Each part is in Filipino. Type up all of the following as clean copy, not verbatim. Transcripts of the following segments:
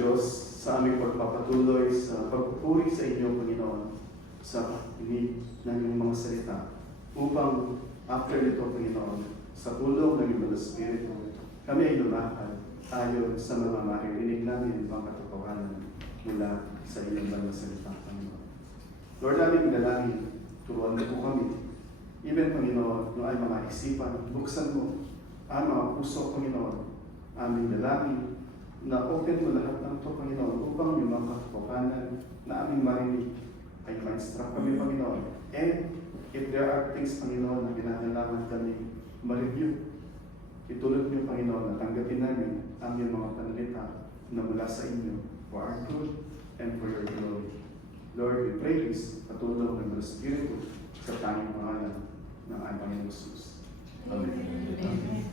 Diyos, sa aming pagpapatuloy sa pagpupuri sa inyo, Panginoon, sa pakikinig ng iyong mga salita, upang after nito, Panginoon, sa tulong ng iyong mga Espiritu, kami ay lumakad ayon sa mga maririnig namin mga katotohanan mula sa iyong banal na salita, Panginoon. Lord, aming dalangin, turuan mo po kami. Even, Panginoon, no ay mga isipan, buksan mo ang mga puso, Panginoon, aming dalangin, na open mo lahat ng ito, Panginoon, upang yung mga katotohanan na aming marinig ay ma-instruct kami, Panginoon. And if there are things, Panginoon, na kinakailangan kami ma-review, itulog niyo, Panginoon, na tanggapin namin ang iyong mga panalita na mula sa inyo for our good and for your glory. Lord, we pray this, patulong ng mga Espiritu sa tanging pangalan ng ating Panginoon Jesus. Amen. Amen.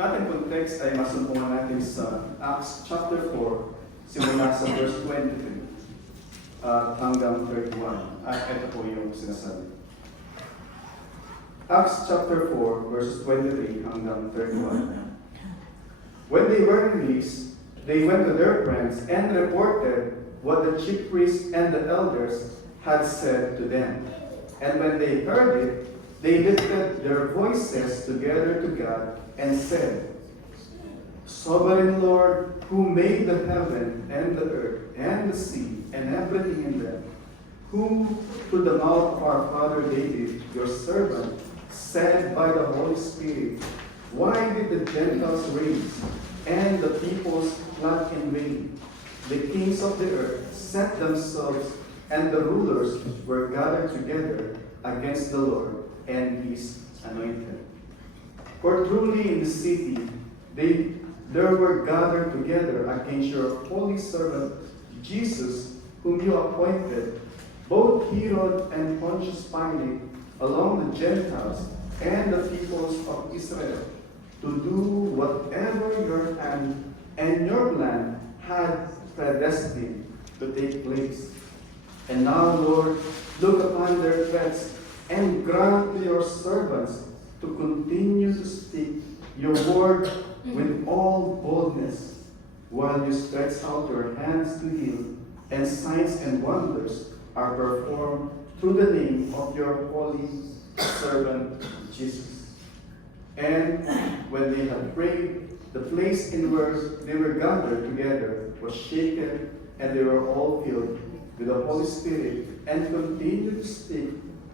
Ating context ay masumpungan natin sa Acts chapter 4, simula sa verse 23 hanggang 31. At ito po yung sinasabi. Acts chapter 4, verses 23 hanggang 31. When they were released, they went to their friends and reported what the chief priests and the elders had said to them. And when they heard it, they lifted their voices together to God and said, Sovereign Lord, who made the heaven and the earth and the sea and everything in them, whom through the mouth of our father David, your servant, said by the Holy Spirit, why did the Gentiles rage and the peoples plot in vain? The kings of the earth set themselves, and the rulers were gathered together against the Lord and his anointed. For truly in the city there were gathered together against your holy servant Jesus, whom you appointed, both Herod and Pontius Pilate, along the Gentiles and the peoples of Israel, to do whatever your hand and your plan had predestined to take place. And now, Lord, look upon their threats and grant to your servants to continue to speak your word with all boldness, while you stretch out your hands to heal, and signs and wonders are performed through the name of your holy servant Jesus. And when they had prayed, the place in where they were gathered together was shaken, and they were all filled with the Holy Spirit, and continued to speak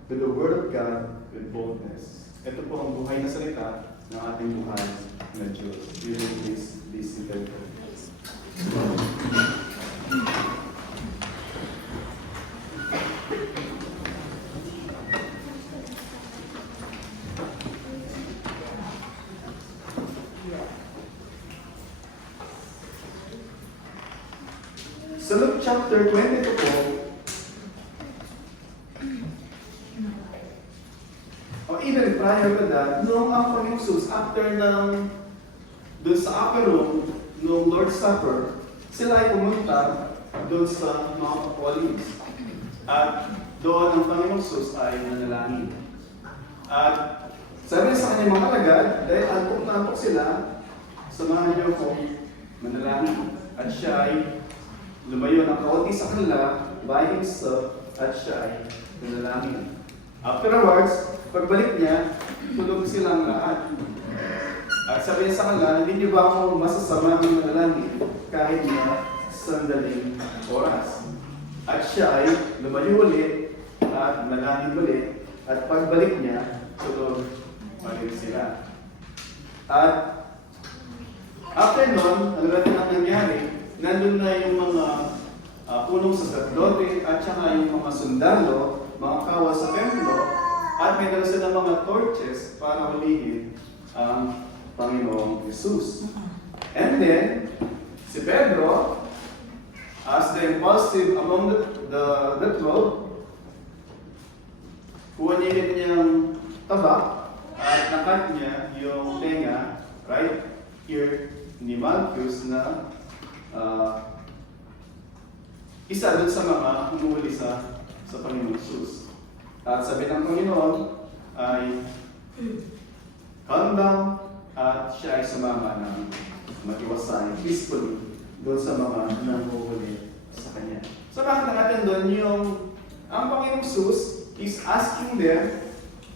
with the word of God with boldness. Ito po ang buhay na salita ng ating buhay na Diyos. During this event. Sa Luke chapter 22 po, even prior to that, noong ang Panginoong Jesus, after ng doon sa upper room, noong Lord's Supper, sila ay pumunta doon sa Mount of Olives. At doon ang Panginoong Jesus ay nanalangin. At sabi sa kanyang mga alagad, dahil antok-antok sila, samahan niyo kong manalangin. At siya ay lumayo ng kaunti sa kanila, by himself, at siya ay nanalangin. Afterwards, pagbalik niya, tulog silang lahat. At sabi niya sa kanila, hindi niyo ba ako masasama ng manalangin kahit na sandaling oras? At siya ay lumayo ulit at manalangin ulit. At pagbalik niya, tulog pa rin sila. At after nun, ano natin ang nangyari, nandun na yung mga punong saserdote at saka yung mga sundalo, mga kawa sa templo, at may dala sila mga torches para hulihin ang Panginoong Jesus. And then, si Pedro, as the impulsive among the 12, kuha niya yung kanyang tabak at nakat niya yung tenga right here ni Malchus na isa dun sa mga humuhuli sa Panginoong Jesus. At sabi ng Panginoon ay calm down, at siya ay sumama ng matiwasay, peacefully doon sa mga nanguhuli sa Kanya. So makita natin doon ang Panginoong Jesus is asking them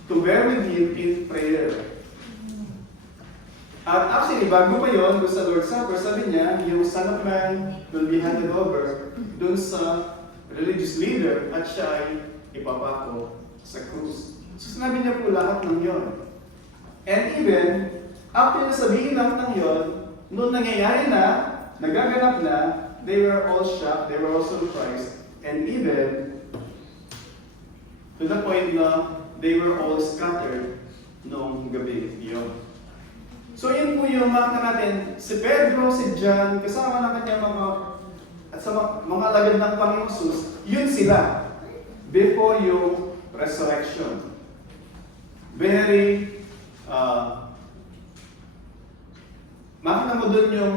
to bear with Him in prayer. At actually, bago pa yun, doon sa Lord's Supper, sabi niya, yung Son of Man will be handed over doon sa religious leader at siya ay ipapako sa krus. So sinabi niya po lahat ng yon. And even, after nasabihin lahat ng yon, noon nangyayari na, nagaganap na, they were all shocked, they were all surprised, and even to the point na they were all scattered noong gabi yun. So yun po yung makita natin, si Pedro, si John, kasama ng kanyang at sa mga alagad ng Panginoong Jesus, yun sila before yung resurrection. Very, makita mo dun yung,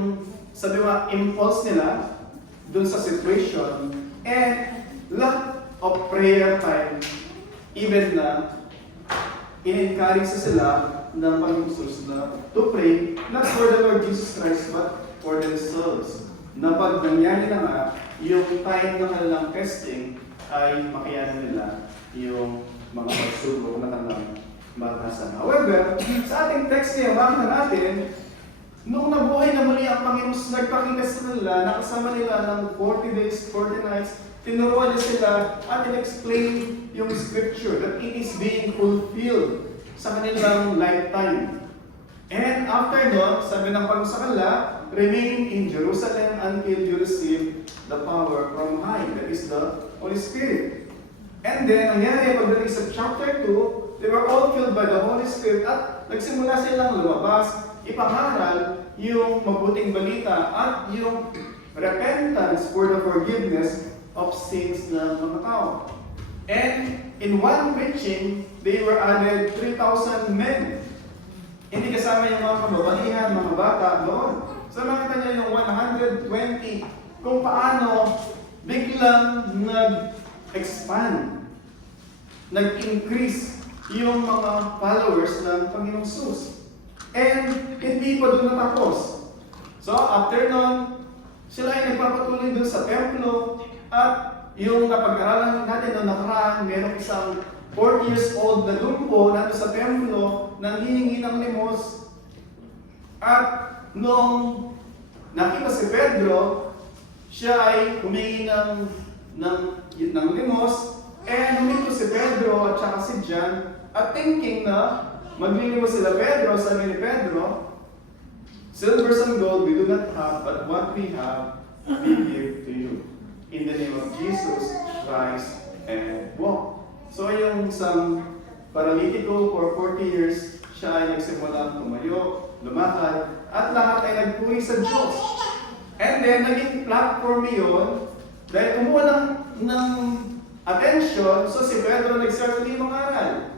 sabi mo, impulse nila dun sa situation, and lot of prayer time, even na in-encourage sila ng Panginoong Jesus na to pray, not for the Lord Jesus Christ, but for themselves. Na pag nangyari na nga, yung time ng kanilang testing ay makayanan nila yung mga pagsubok na kanilang maranasan. However, sa ating text ngayon, makita natin, nung nabuhay na muli ang Panginoon, nagpakita sa kanila, nakasama nila ng 40 days, 40 nights, tinuruan niya sila at in-explain yung scripture that it is being fulfilled sa kanilang lifetime. And after nun, sabi ng Panginoon sa kanila, remain in Jerusalem until you receive the power from high, that is the Holy Spirit. And then, nangyari pagdating sa chapter 2, they were all filled by the Holy Spirit at nagsimula silang lumabas, ipangaral yung mabuting balita at yung repentance for the forgiveness of sins ng mga tao. And in one preaching, they were added 3,000 men. Hindi kasama yung mga kababalihan, mga bata doon. So makita niyo yung 120 kung paano biglang nag-expand, nag-increase yung mga followers ng Panginoong Jesus. And hindi pa doon natapos. So after nun, sila ay nagpapatuloy doon sa templo at yung napag-aralan natin noong nakaraan, merong isang 40 years old na lumpo natin sa templo nang hihingi ng limos. At nung nakita si Pedro, siya ay humingi ng limos, and huminto si Pedro at saka si John, at thinking na maglilimos sila Pedro, sabi ni Pedro, silver and gold we do not have, but what we have, we give to you. In the name of Jesus Christ, and walk. So yung isang paralitiko for 40 years, siya ay nagsimula tumayo, lumakad, at lahat ay nagpuri sa Diyos. And then, naging platform yun, dahil kumuha ng attention, so si Pedro nag-start ulit mangaral.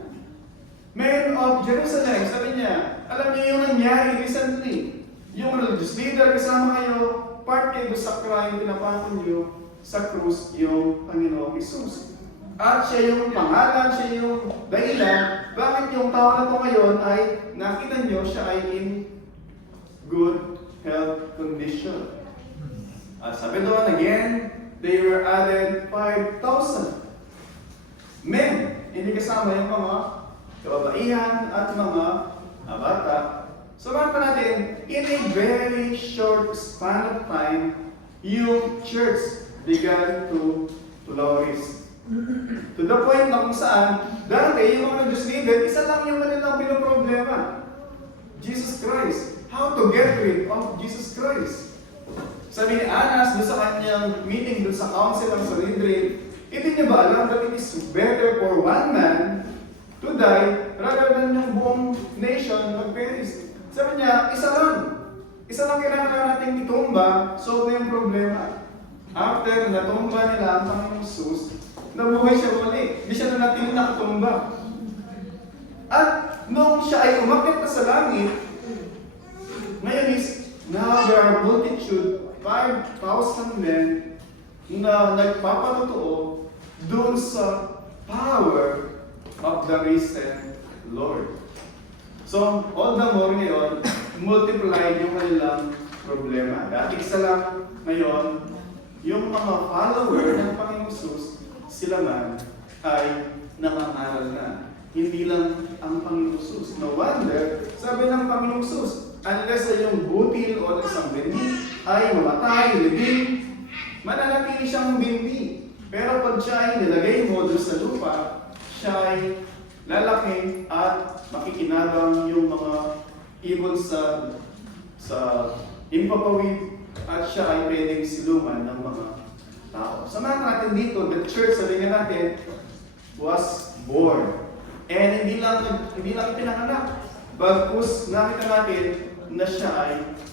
Men of Jerusalem, sabi niya, alam niyo yung nangyari recently. Yung religious leader kasama kayo, part kayo sa crime, pinapakon niyo sa krus yung Panginoong Jesus. At siya yung pangalan, siya yung dahilan, bakit yung tao na ito ngayon ay nakita niyo siya ay in good health condition. At sabi doon again, they were added 5,000 men. Hindi kasama yung mga kababaihan at mga bata. So makita natin, in a very short span of time, yung church began to flourish. To the point na kung saan, dati yung mga Diyos leader, isa lang yung kanilang pinoproblema. Jesus Christ. How to get rid of Jesus Christ. Sabi ni Anas doon sa kanyang meeting doon sa council ng Sanhedrin, hindi niya ba alam that it is better for one man to die rather than yung buong nation mag-perish? Sabi niya, isa lang. Isa lang kailangan natin itumba, solve na yung problema. After natumba nila ang Panginoong Jesus, nabuhay siya muli. Hindi siya nanatili nakatumba. At nung siya ay umakyat na sa langit, ngayon is, now there are multitude, 5,000 men na nagpapatotoo doon sa power of the risen Lord. So, all the more ngayon, multiplied yung kanilang problema. Dati isa lang, Ngayon, yung mga follower ng Panginoong Jesus, sila man ay nangangaral na. Hindi lang ang Panginoong Jesus. No wonder, sabi ng Panginoong Jesus, unless ay yung butil o isang bendi ay mamatay, libing, mananatili siyang bendi. Pero pag siya ay nilagay mo doon sa lupa, siya ay lalaki at makikinabang yung mga ibon sa impapawid at siya ay pwedeng silungan ng mga tao. Samahan natin dito, the church, sabi nga natin, was born. And hindi lang ipinanganak. Bagkus nakita natin na siya ay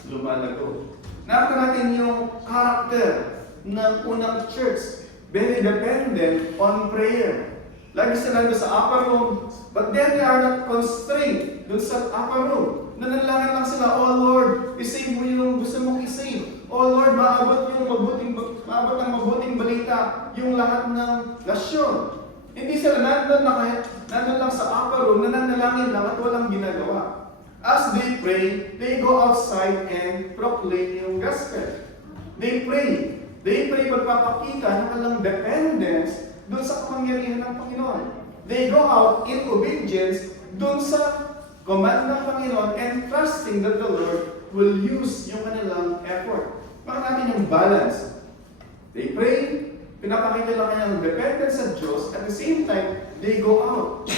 lumalago. Nakita natin yung character ng unang church. Very dependent on prayer. Lagi sila doon sa upper room, but then they are not constrained doon sa upper room. Nanalangin lang sila, "Oh Lord, isave mo yung gusto mong isave. Oh Lord, maabot ng mabuting balita yung lahat ng nasyon." Hindi sila nandun lang sa upper room, nananalangin lang at walang ginagawa. As they pray, they go outside and proclaim yung gospel. They pray pagpapakita ng walang dependence doon sa kapangyarihan ng Panginoon. They go out in obedience doon sa command ng Panginoon and trusting that the Lord will use yung kanilang effort. Bakit natin yung balance? They pray, pinapakita lang kanyang dependence sa Diyos, at the same time, they go out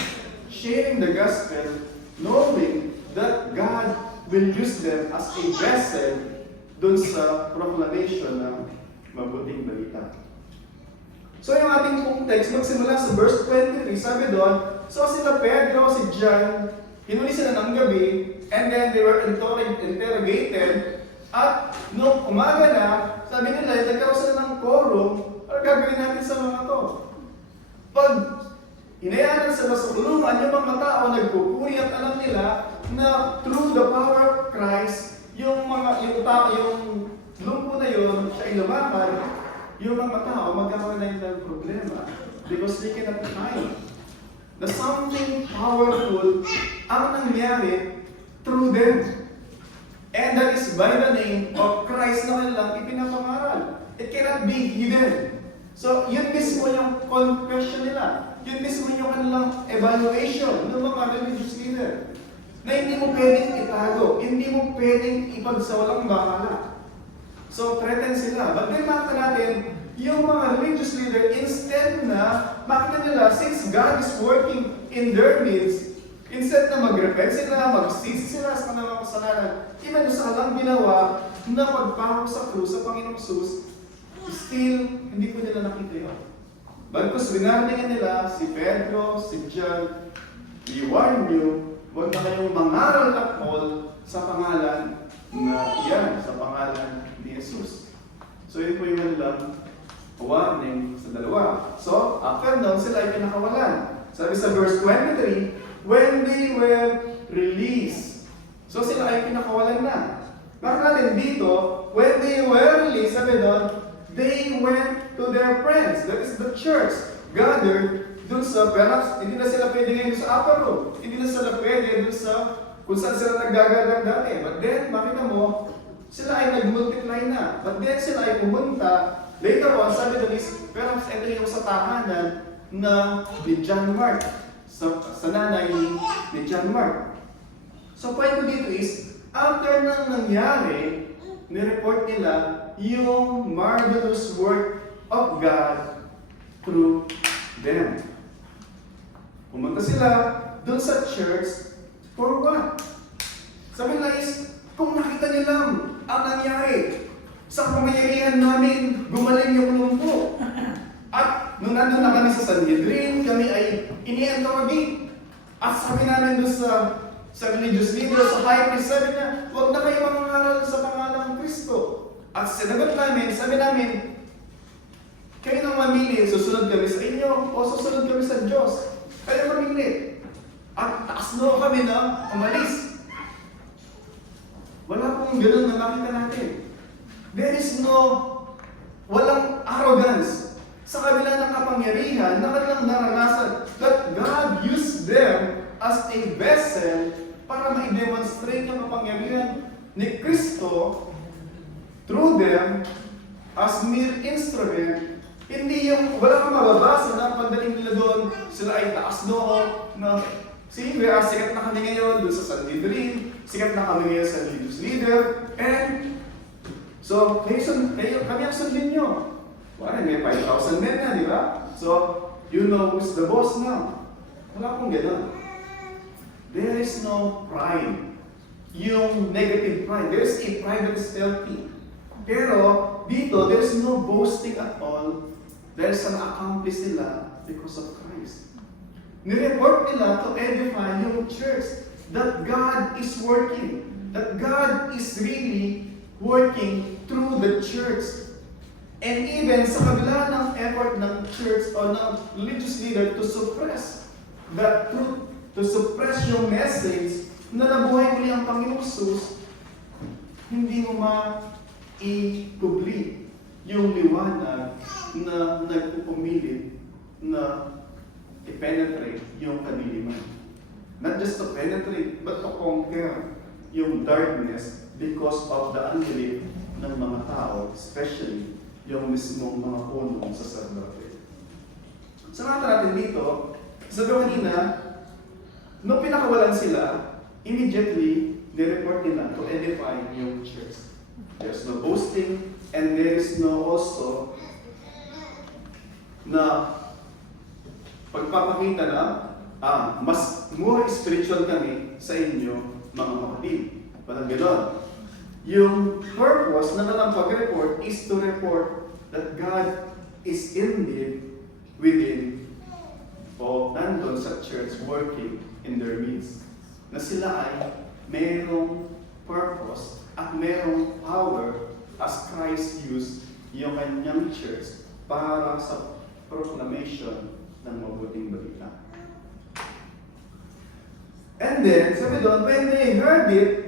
sharing the gospel, knowing that God will use them as a vessel doon sa proclamation ng mabuting balita. So yung ating pong text, magsimula sa verse 23, sabi doon, so sila Pedro, si John, hinuli sila ng gabi, and then they were interrogated, at nung umaga na, sabi nila, nagkaroon sila ng quorum, ano gagawin natin sa mga to? Pag hinayaan sila sa kulungan, yung mga tao nagpupuri at alam nila na through the power of Christ, yung lumpo na yun, siya ay lumakad, yung mga tao magkakaroon na ng problema because they cannot hide. Na something powerful ang nangyari through them. And that is by the name of Christ na kanilang ipinapangaral. It cannot be hidden. So, yun mismo yung confession nila. Yun mismo yung kanilang evaluation ng mga religious leader. Na hindi mo pwedeng itago, hindi mo pwedeng ipagsawalang bakala. So, threaten sila. But then makita natin, yung mga religious leader, instead na makita nila, since God is working in their midst, instead na mag-repent sila, mag-sisi sila sa kanilang kasalanan, lang ginawa na pagpako sa krus sa Panginoong Jesus, still, hindi ko nila nakita yun. Bagkus binarningan nila si Pedro, si John, we warn you, huwag na kayong mangaral at all sa pangalan na iyan, sa pangalan ni Jesus. So yun po yung kanilang warning sa dalawa. So, after down, sila ay pinakawalan. Sabi sa verse 23, when they were released. So sila ay pinakawalan na. Bakit natin dito, when they were released, sabi doon, they went to their friends. That is the church. Gathered dun sa, perhaps, hindi na sila pwede ngayon sa upper room. Hindi na sila pwede dun sa, kung saan sila naggagadang dati. But then, makita mo, sila ay nag-multiply na. But then, sila ay pumunta. Later on, sabi doon is, perhaps, ito yung sa tahanan na ni John Mark. Sa nanay ni John Mark. So, point ko dito is, after nang nangyari, nireport nila yung marvelous work of God through them. Pumunta sila dun sa church for what? Sabi nila is, kung nakita nila ang nangyari, sa kapangyarihan namin, gumaling yung lumpo. At nung nandun na kami sa Sanhedrin, kami ay inientawagin. At sabi namin doon sa religious leader, sa high priest, sabi niya, huwag na kayo mangangaral sa pangalan ng Kristo. At sinagot namin, sabi namin, kayo nang mamili, susunod kami sa inyo o susunod kami sa Diyos. Kayo mamili. At taas no kami na umalis. Wala pong ganun na makita natin. There is walang arrogance sa kabila ng kapangyarihan na kanilang naranasan that God used them as a vessel para ma-demonstrate yung kapangyarihan ni Kristo through them as mere instrument, hindi yung wala kang mababasa na pagdating nila doon, sila ay taas noo na sige, sikat na kami ngayon doon sa Sanhedrin, sikat na kami ngayon sa religious leader, and so, kami ang sundin nyo. Parang may 5,000 men na, di ba? So, you know who's the boss now. Wala pong gano'n. There is no pride. Yung negative pride. There is a pride that is healthy. Pero, dito, there is no boasting at all. There is an accomplice nila because of Christ. Nireport nila to edify yung church that God is working. That God is really working through the church. And even sa kabila ng effort ng church o ng religious leader to suppress the truth, to suppress yung message na nabuhay muli ang Panginoong Jesus, hindi mo ma-i-public yung liwanag na nagpupumilit na i-penetrate yung kadiliman. Not just to penetrate, but to conquer yung darkness because of the unbelief ng mga tao, especially yung mismong mga punong sacerdote. Sa natin dito, sabi ko kanina, nung pinakawalan sila, immediately, nireport nila to edify yung church. There's no boasting, and there is no also na pagpapakita na mas more spiritual kami sa inyo, mga kapatid. Parang gano'n. Yung purpose na nalang pag-report is to report that God is indeed within o nandun sa church working in their midst. Na sila ay mayroong purpose at mayroong power as Christ used yung kanyang church para sa proclamation ng mabuting balita. And then, sabi doon, when they heard it,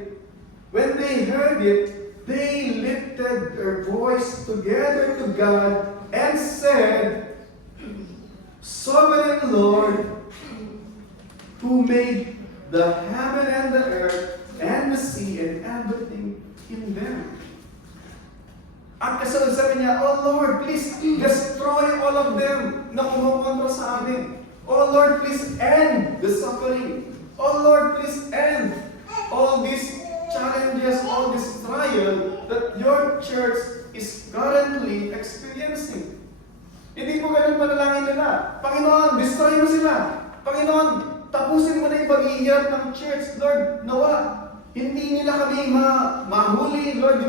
they lifted their voice together to God and said, Sovereign Lord, who made the heaven and the earth and the sea and everything in them. At kasunod sabi niya, Oh Lord, please destroy all of them na kumukontra sa amin. Oh Lord, please end the suffering. Oh Lord, please end all these challenges, all this trial that your church is currently experiencing. Hindi po ganun panalangin nila. Panginoon, destroy mo sila. Panginoon, tapusin mo na yung pag-iirap ng church. Lord, nawa, hindi nila kami mahuli. Lord,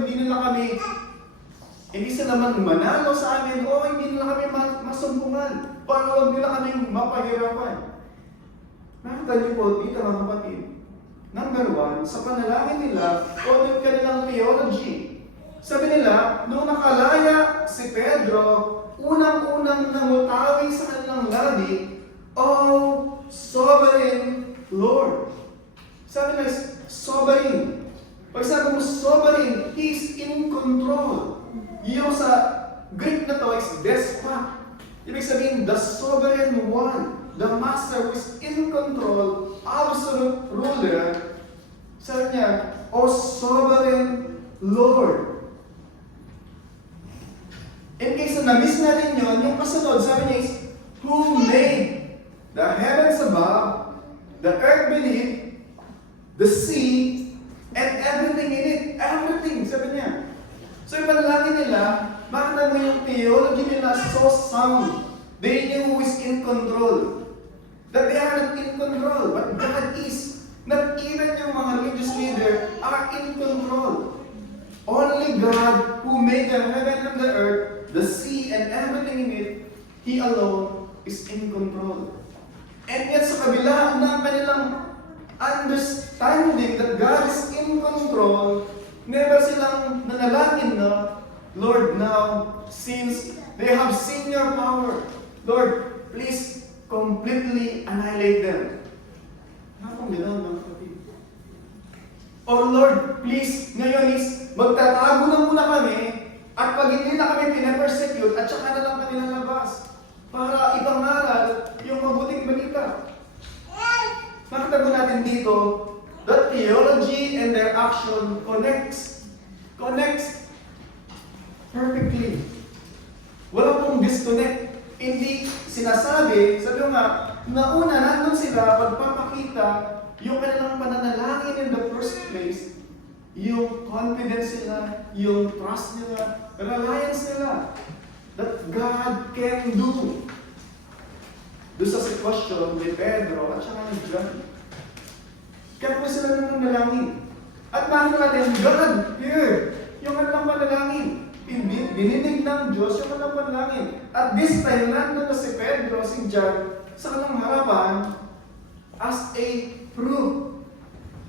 hindi sila man manalo sa amin. O hindi nila kami masumpungan. Para huwag nila kami mapahirapan. Nakita niyo po dito mga kapatid. Number one, sa panalangin nila o yung kanilang theology. Sabi nila, nung nakalaya si Pedro, unang-unang namutawi sa kanilang labi, Oh, Sovereign Lord. Sabi nila, sovereign. Pag sabi mo sovereign, He's in control. Yung sa Greek na to is despot. Ibig sabihin, the sovereign one. The master who is in control, absolute ruler, sabi niya, O Sovereign Lord. In case na na-miss natin yun, yung kasunod, sabi niya is, Who made the heavens above, the earth beneath, the sea, and everything in it. Everything, sabi niya. So yung panalangin nila, bakit mo yung theology nila so sound? They knew who is in control. That they are not in control, but God is. Not even yung mga religious leaders are in control. Only God who made the heaven and the earth, the sea and everything in it, He alone is in control. And yet sa kabila ng kanilang understanding that God is in control, never silang nanalangin na, Lord, now, since they have seen your power, Lord, please completely annihilate them. Nakapang gano'n mga kapatid. Oh Lord, please, ngayon is magtatago na muna kami at pag hindi na kami pinapersecute at saka na lang kami nalabas para ipangaral yung mabuting balita. Makita po natin dito that theology and their action connects perfectly. disconnect. Hindi sinasabi, sabi ko nga, nauna nandun sila, pagpapakita, yung kanilang pananalangin in the first place, yung confidence nila, yung trust nila, reliance nila, that God can do. Doon sa sitwasyon ni Pedro at saka ni John. Kaya po sila nang nanalangin. At nakita natin, God, here, yung kanilang panalangin. Bininig ng Diyos yung kanilang panalangin. At this time, nandun na si Pedro, si John, sa kanilang harapan as a proof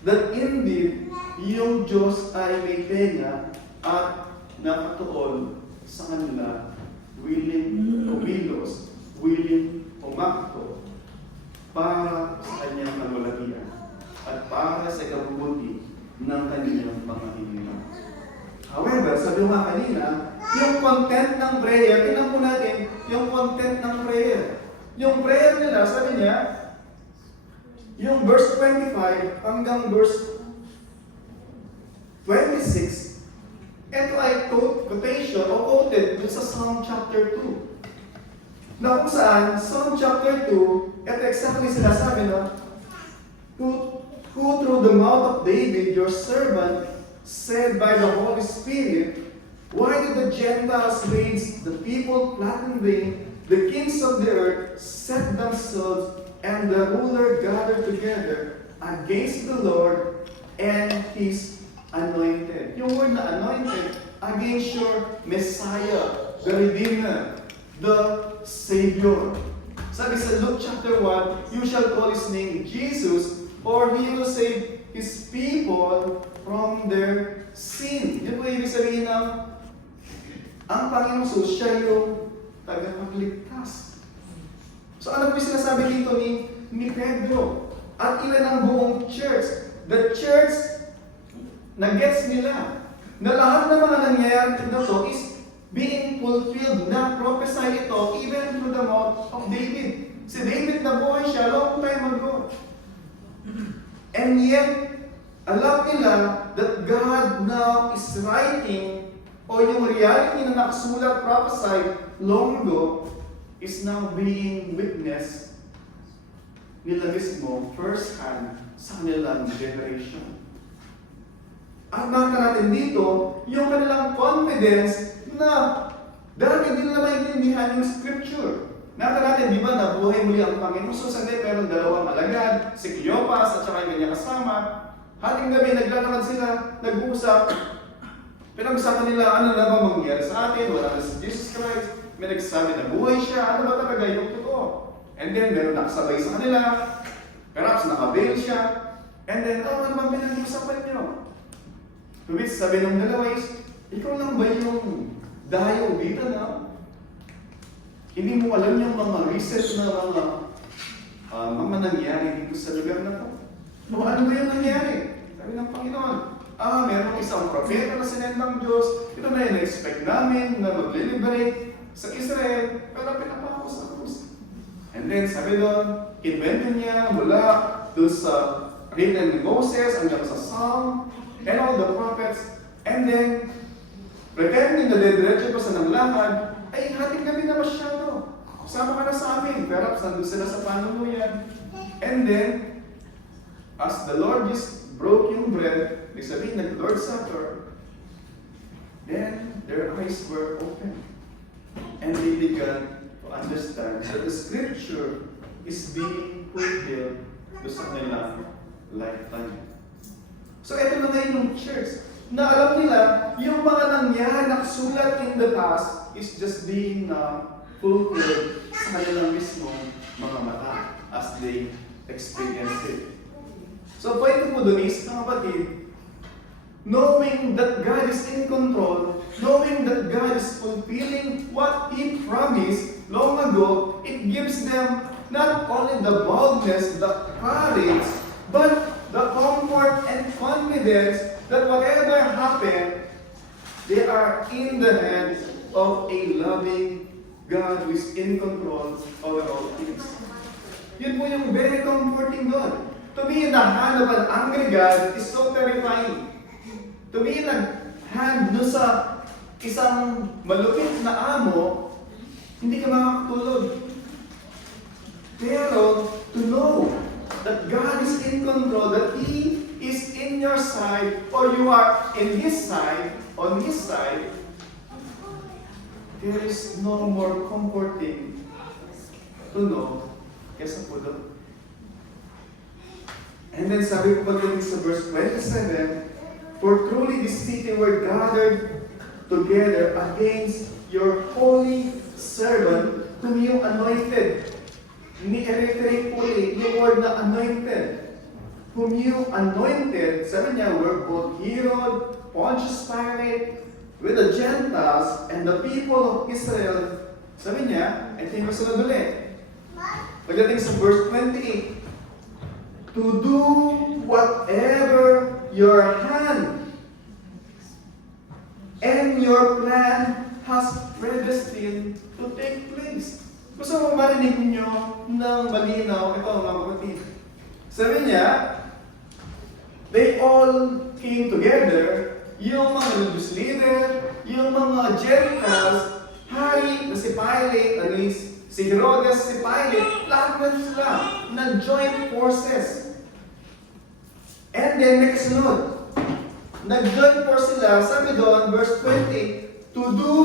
that indeed, yung Diyos ay may tenga at nakatuon sa kanila, willing kumilos, willing umakto para sa kanyang kalwalatian at para sa ikabubuti ng kanyang mga hinihingi. However, sabi nga kanina, yung content ng prayer, tingnan po natin yung content ng prayer. Yung prayer nila, sabi niya, yung verse 25 hanggang verse 26, ito ay quotation o quoted sa Psalm chapter 2. Na kung saan, Psalm chapter 2, ito exactly sinasabi na, who through the mouth of David, your servant, said by the Holy Spirit, why do the Gentiles rage, the people plot in vain, the kings of the earth set themselves, and the ruler gather together against the Lord and His anointed. Yung word na anointed, against your Messiah, the Redeemer, the Savior. Sabi sa Luke chapter 1, you shall call His name Jesus, for He will save His people from their sin. Yun po ibig sabihin ng ang Panginoong Jesus, siya yung tagapagligtas. So ano po yung sinasabi dito ni Pedro? At ilan ang buong church? The church na gets nila na lahat ng mga nangyayari na to is being fulfilled, na prophesy ito even through the mouth of David. Si David nabuhay siya long time ago. And yet, alam nila that God now is writing o yung reality na nakasulat, prophesied long ago is now being witnessed nila mismo first hand sa kanilang generation. At nakita natin dito yung kanilang confidence na dahil hindi nila maintindihan yung scripture. Nakita natin, di ba, nabuhay muli ang Panginoon. So, sandali, meron dalawang alagad, si Cleopas at saka yung kanyang kasama. Hating gabi, naglalakad sila, nag-uusap. Pinag-usapan nila, ano na ba mangyayari sa atin? Wala na si Jesus Christ. May nagsasabi na buhay siya. Ano ba talaga yung totoo? And then, meron nakasabay sa kanila. Perhaps nakabail siya. And then, ano bang pinag-usapan niyo? To which sabi ng dalawa is, ikaw lang ba yung dayo dito na? Hindi mo alam yung mga research na mga nangyari dito sa lugar na to? O ano ba yung nangyari? Sabi ng Panginoon, meron isang propeta na sinend ng Diyos, ito na yung expect namin na mag-liberate sa Israel, pero pinapako sa krus. And then sabi doon, invento niya mula doon sa written ni Moses hanggang sa Psalm, and all the prophets, and then, pretending na dediretso pa sa nanglakad, ay hating gabi na masyado. Sama ka na sa amin. Perhaps nandun sila sa panunguyan. And then, as the Lord just broke yung bread, may sabihin, nag-Lord's Supper, then their eyes were open. And they began to understand that the scripture is being fulfilled to sa kanilang lifetime. So ito na ngayon yung church, na alam nila, yung mga nangyari nakasulat in the past is just being fulfilled sa kanilang mismong mga mata as they experience it. So point po doon is, mga kapatid, knowing that God is in control, knowing that God is fulfilling what He promised long ago, it gives them not only the boldness, the courage, but the comfort and confidence that whatever happened, they are in the hands of a loving God who is in control over all things. Yun po yung very comforting doon. To be in the hand of an angry God is so terrifying. To be in the hand doon sa isang malupit na amo Hindi ka makakatulog. Pero, to know that God is in control, that He is in your side, or you are in His side, on His side, there is no more comforting to know kesa po doon. And then sabi ko pagdating sa verse 27, for truly this city were gathered together against your holy servant whom you anointed. Ni-reiterate po yung word na anointed. Whom you anointed, sabi niya, were both Herod, Pontius Pilate, with the Gentiles and the people of Israel. Sabi niya, ito yung masunod ulit. Pagdating sa verse 28, to do whatever your hand and your plan has predestined to take place. Gusto mo marinig niyo ng malinaw, ito mga kapatid. Sabi niya, they all came together, yung mga religious leader, yung mga Gentiles, hari na si Pilate, si Herodes, si Pilate, lahat na sila nag-join forces. And then next note, nag-join forces sila, sabi doon, verse 20, to do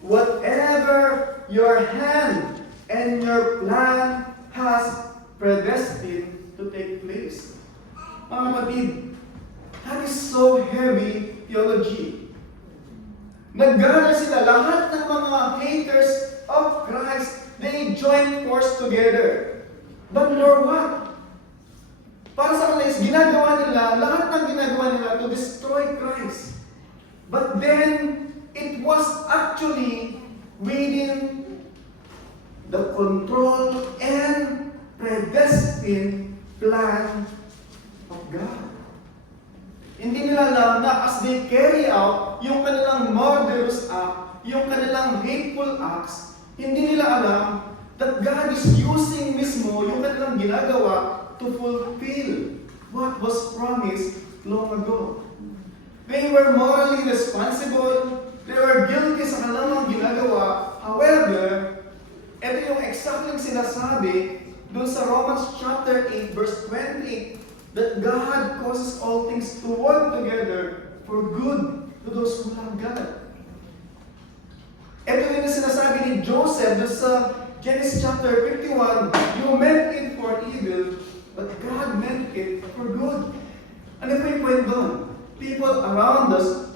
whatever your hand and your plan has predestined to take place. Mga kapatid, that is so heavy theology. Nag-gather sila, lahat ng mga haters of Christ, they join force together. But for what? Para sa kanila, ginagawa nila, lahat ng ginagawa nila to destroy Christ. But then, it was actually within the control and predestined plan of God. Hindi nila alam na as they carry out yung kanilang murderous act, yung kanilang hateful acts, hindi nila alam that God is using mismo yung kanilang ginagawa to fulfill what was promised long ago. They were morally responsible, they were guilty sa kanilang ginagawa. However, ito yung exactly sinasabi doon sa Romans chapter 8 verse 28, that God causes all things to work together for good to those who love God. Ito yung sinasabi ni Joseph doon sa Genesis chapter 51, you meant it for evil, but God meant it for good. Ano po yung point doon? People around us,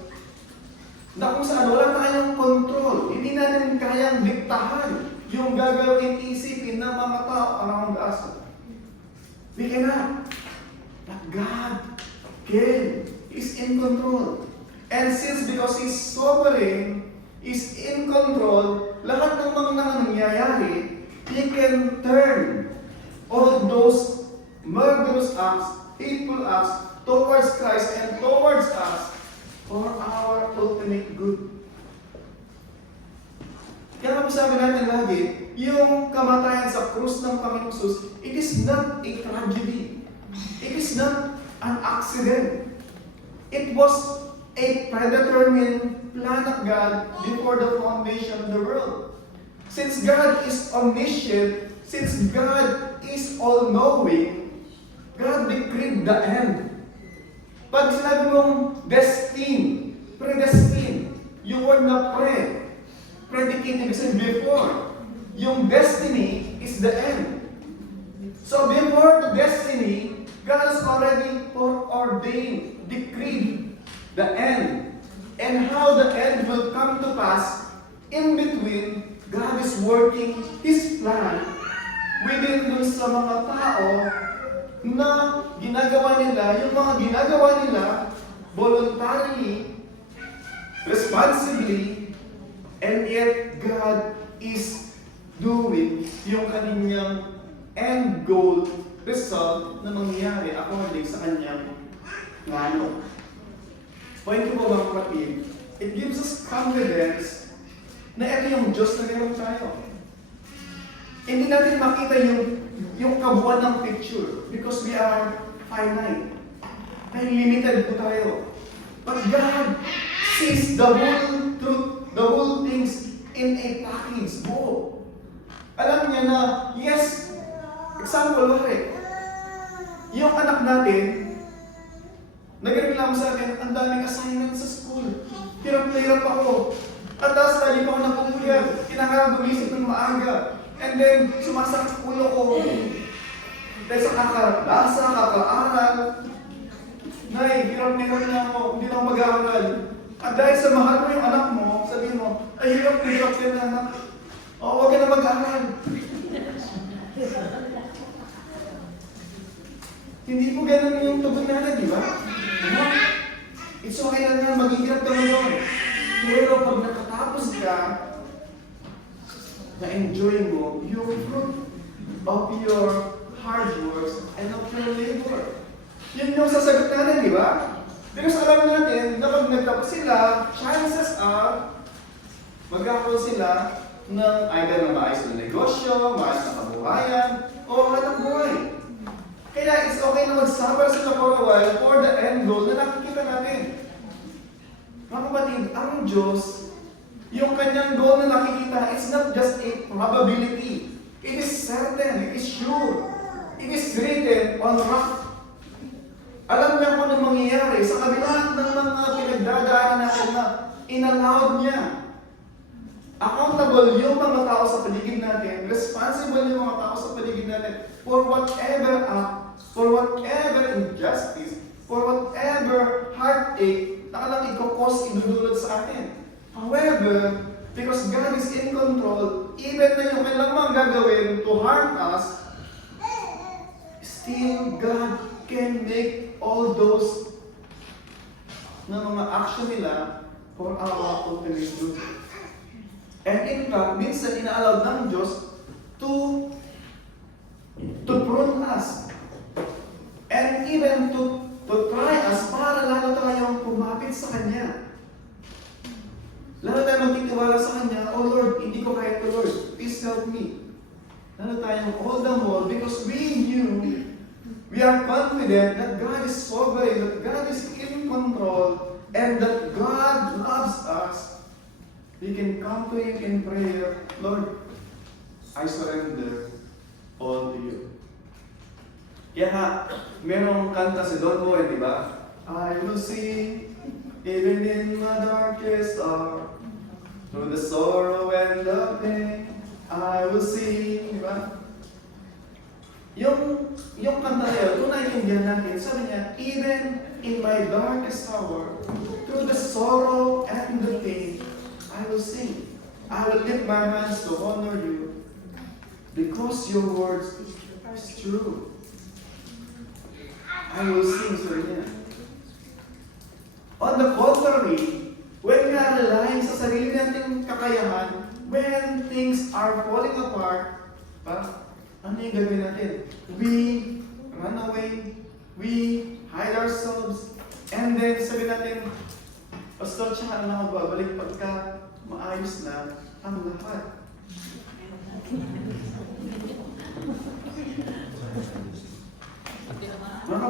na kung saan wala tayong control, hindi natin kayang diktahan yung gagawin isipin ng mga tao around us. We cannot. But God can, is in control. And since because He's sovereign, is in control, lahat ng mga nangyayari, He can turn all those murderous acts, hateful acts, towards Christ and towards us for our ultimate good. Kaya kung sabi natin lagi, yung kamatayan sa krus ng Panginoong Jesus, it is not a tragedy. It is not an accident. It was a predetermined plan of God before the foundation of the world. Since God is omniscient, since God is all-knowing, God decreed the end. Pag sinabi mong destined, predestined, yung word na predicate, ibig sabihin before. Yung destiny is the end. So before the destiny, God has already foreordained, decreed the end. And how the end will come to pass, in between, God is working His plan within dun sa mga tao na ginagawa nila, yung mga ginagawa nila voluntarily, responsibly, and yet God is doing yung kanyang end goal result na mangyayari according sa kanyang plano. Point ko po mga kapatid, it gives us confidence na ito yung Diyos na meron tayo. Hindi natin makita yung kabuuan ng picture because we are finite. Dahil limited po tayo. But God sees the whole truth, the whole things in a package buo. Alam niya na, yes, example, yung anak natin, nagreklamo sa akin, ang daming assignment sa school. Hirap na hirap ako. At tapos lagi pa ako nagpupuyat. Kinakailangan gumising ng maaga. And then, sumasakit ulo ko. Dahil sa kakabasa, kakaaral. Nay, hirap na ako. Hindi na ako mag-aaral. At dahil sa mahal mo yung anak mo, sabihin mo, ay hirap yan na anak. O, huwag ka na mag-aaral. Hindi po ganun yung tugon natin, di ba? It's okay lang yan, maghihirap ka ngayon. Pero pag nakatapos ka, na-enjoy mo yung fruit of your hard works and of your labor. Yun yung sasagot natin, di ba? Because alam natin na pag nagtapos sila, chances are, magkakaroon sila ng either na maayos na negosyo, maayos na kabuhayan, o anong buhay. Kaya it's okay na mag-suffer sila for a while for the end goal na nakikita natin. Mga kapatid, ang Diyos, yung kanyang goal na nakikita, it's not just a probability. It is certain, it is sure. It is written on rock. Alam niya kung anong mangyayari sa kabila ng mga pinagdadaanan natin na inallowed niya. Accountable yung mga tao sa paligid natin, responsible yung mga tao sa paligid natin for whatever act, for whatever injustice, for whatever heartache na kalang ikokos idudulot sa atin. However, because God is in control, even na yung kailang mga gagawin to harm us, still God can make all those na mga action nila for our ultimate good. And in fact, minsan ina-allow ng Diyos to prune us. And even to try us para lalo tayong pumapit sa Kanya. Lalo tayong magtitiwala sa Kanya, oh Lord, hindi ko kaya to Lord, please help me. Lalo tayong all the more because we are confident that God is sovereign, that God is in control, and that God loves us. We can come to Him in prayer, Lord, I surrender all to you. Kaya nga, merong kanta si Don Juan, di ba? I will sing, even in my darkest hour, through the sorrow and the pain, I will sing, di ba? Yung kanta na yun, kung naiintindihan natin, sabi niya, even in my darkest hour, through the sorrow and the pain, I will sing. I will lift my hands to honor you, because your words are true. I will sing, sabi niya. On the contrary, when we are relying sa sarili nating kakayahan, when things are falling apart, ano yung gagawin natin? We run away, we hide ourselves, and then sabi natin, Pastor, tsaka na ako babalik pagka maayos na ang lahat. Mga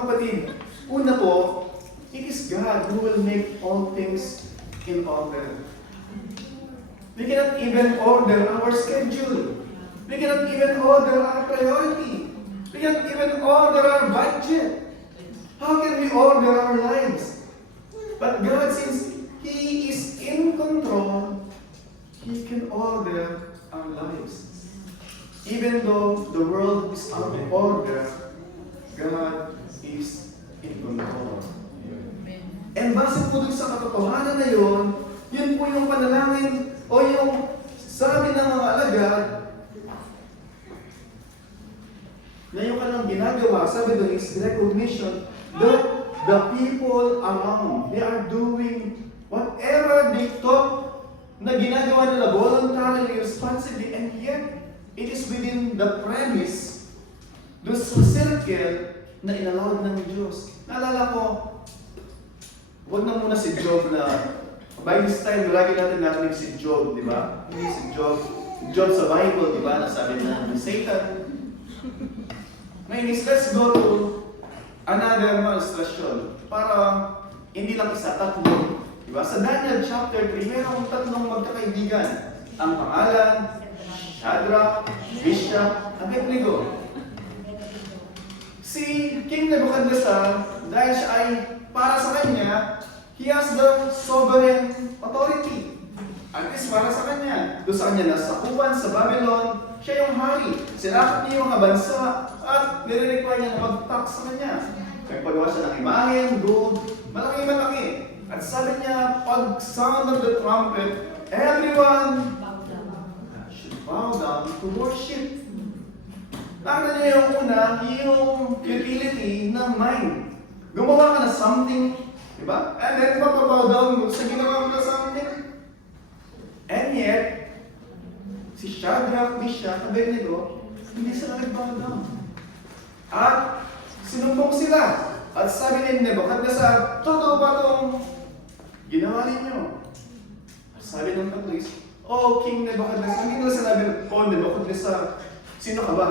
kapatid, una po, it is God who will make all things in order. We cannot even order our schedule. We cannot even order our priority. We cannot even order our budget. How can we order our lives? But God, since He is in control, He can order our lives. Even though the world is out of order, God is in control. And base po dun sa katotohanan na yun po yung panalangin o yung sabi ng mga alagad na yung kanilang ginagawa, sabi doon is recognition that the people around, they are doing whatever they thought na ginagawa nila voluntarily, responsibly, and yet it is within the premise, doon sa circle na inallowed ng Diyos. Naalala ko, huwag na muna si Job na, by this time, lagi natin narinig si Job, di ba? Hindi si Job. Job sa Bible, di ba? Nasabi na ni Satan. Ngayon, let's go to another illustration para hindi lang isa, tatlo. Di Diba? Sa Daniel chapter 3, mayroong tatlong magkakaibigan. Ang pangalan, Shadrach, Meshach, Abednego. Si King Nebuchadnezzar, dahil siya ay para sa kanya, he has the sovereign authority. At least para sa kanya. Doon sa kanya nasakupan sa Babylon, siya yung hari. Sinakot niya yung mga bansa at nire-require niya na mag-tax sa kanya. Nagpagawa siya ng imahen, gold, malaki-malaki. At sabi niya, pag sound of the trumpet, everyone should bow down to worship. Nakita niya yung una, yung utility ng mind. Gumawa ka na something, diba? And then mapabow down mo sa ginawa mo na something. And yet, si Shadrach, Meshach, Abednego, hindi sila nag-bow down. At sinumpong sila. At sabi ni Nebuchadnezzar, totoo ba itong ginawa ninyo? Sabi ng katulis, oh, King Nebuchadnezzar, hindi nila sinabi, oh, Nebuchadnezzar, sino ka ba?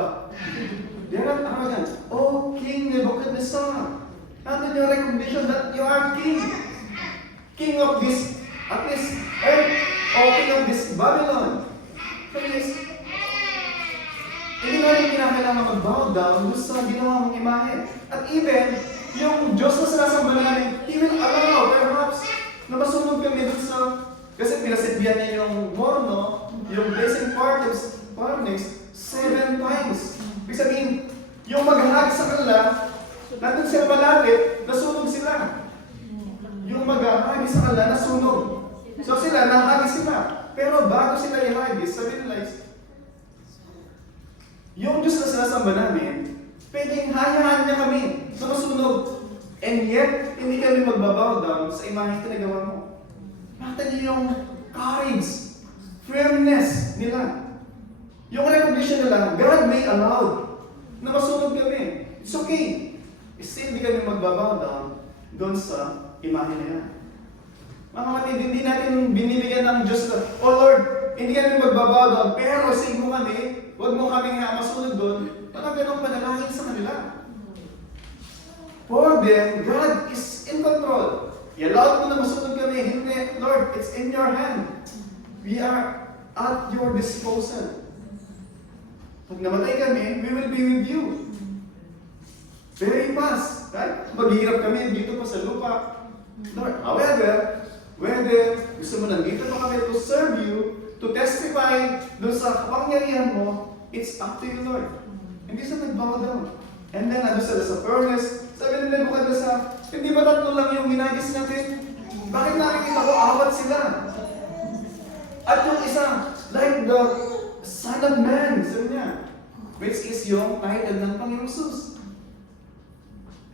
They're not arrogant. Oh, King Nebuchadnezzar, nandun yung recognition that you are king. King of this, at least, earth, or king of this Babylon. So yes, hindi na rin kinakailangan mag-bow down doon sa ginawa mong imahe. At even, yung Diyos na sinasamba namin, He will allow, perhaps, na masunog kami doon sa, kasi pinasitbihan niya yung morno, yung blessing furnace, 7 times. Ibig sabihin, yung maghahag sa kanila, nandun sila malapit, nasunog sila. Yung maghahagi sa kanila, nasunog. So sila, nahagi sila. Pero bago sila ihagi, sabi nila, yung Diyos na sinasamba namin, pwedeng hayaan niya kami sa masunog. And yet, hindi kami magbabow down sa imaheng tinagawa mo. Nakita niyo yung courage, firmness nila. Yung recognition nila, God may allow na masunog kami. It's okay. Still, hindi kami magbabow down doon sa imahe na yan. Mga kapatid, hindi natin binibigyan ng Diyos na, oh Lord, hindi kami magbabow down, pero sige mo kami, huwag mo kami nga masunod doon. Parang ganong panalangin sa kanila. For them, God is in control. I-allow mo na masunod kami. Hindi, Lord, it's in your hand. We are at your disposal. Pag namatay kami, we will be with you. Very fast. Right? Maghihirap kami dito pa sa lupa. Lord, however, whether gusto mo nandito pa kami to serve you, to testify doon sa kapangyarihan mo, it's up to you, Lord. Hindi sa nag-bow down. And then, ano sila sa furnace, sabi nila Nebuchadnezzar, hindi ba tatlo lang yung ginagis natin? Bakit nakikita ko, apat sila? At yung isa, like the Son of Man, sabi niya, which is yung title ng Panginoong Jesus.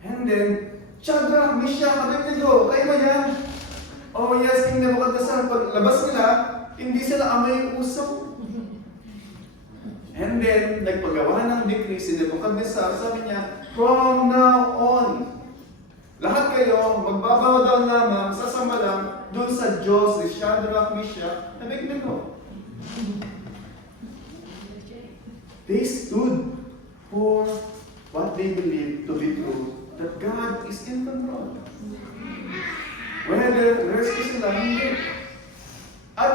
And then, Shadrach, Meshach, Abednego, kayo ba yan? Oh yes, King Nebuchadnezzar, pag labas nila, hindi sila amoy usok. And then, nagpagawa ng decree si Nebuchadnezzar, sabi niya, from now on, lahat kayo, magbabawa down lamang, sasama lang, doon sa Diyos, ni Shadrach, Meshach, Abednego. They stood for what they believed to be true, that God is in control. Whether rescue sila, hindi. At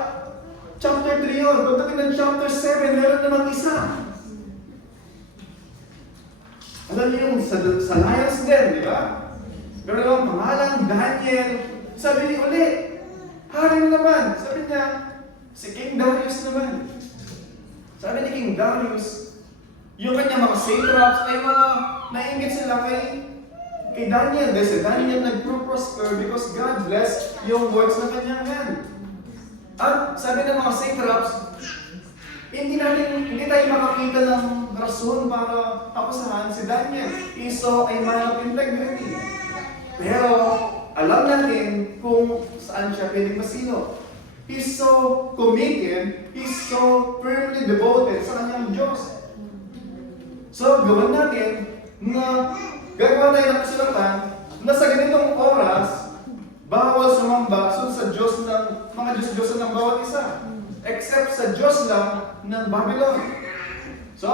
chapter 3 yun, pagdating ng chapter 7, meron naman isa. Alam niyo yung sa Lions Den, di ba? Meron naman pangalan, Daniel. Sabi niya uli, hari naman. Sabi niya, si King Darius naman. Sabi ni King Darius, yung kanya mga satraps ay mga nainggit sila kay Daniel. Dahil si Daniel nag-prosper because God blessed yung works na kanyang hand. At sabi ng mga satraps, hindi tayo makakita ng rason para akusahan si Daniel. He saw a man of integrity. Pero alam natin kung saan siya pwedeng masino. He's so committed, he's so firmly devoted sa kanyang Diyos. So, gawin natin na gagawa tayo ng kasulatan na sa ganitong oras, bawal sumamba sa Diyos ng mga Diyos-Diyosan ng bawat isa. Except sa Diyos lang ng Babylon. So,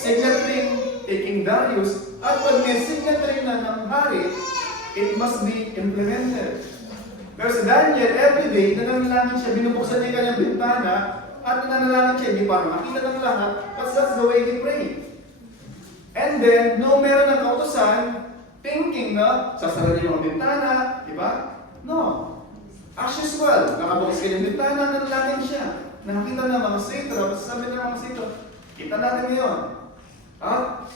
signatoring kay King Darius, at pag may signatoring na ng hari, it must be implemented. Pero si Daniel, everyday, nananalangin siya, binubuksan niya yung kanyang bintana, at nananalangin siya, hindi para makita ng lahat, but that's the way he prayed. And then, no meron ng kautosan, thinking na, sasara niya yung bintana, di ba? No. As usual, nakabukas ka ng bintana, nananalangin siya. Nakakita ng mga satraps, sabi ng mga satraps, kita natin ngayon. At,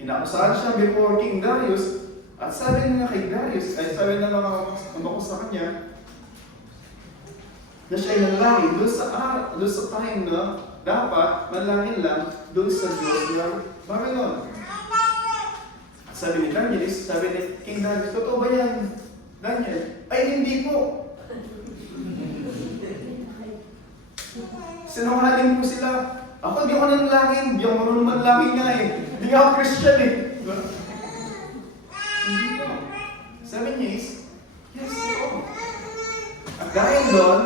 inakusahan siya before King Darius, at sabi niya kay Darius, ay sabi ng mga kumakos sa kanya, na siya ay nanalangin doon sa time na dapat manalangin lang doon sa Diyos ng Babylon. At sabi ni Daniel, sabi ni King Darius, totoo ba yan, Daniel? Ay hindi po. Sinungaling po sila. Ako di ako nanalangin, di ako marunong manalangin nga eh. Di nga ako Christian eh. Diba? Hindi po. Sabi niya is, yes, totoo. At dahil doon,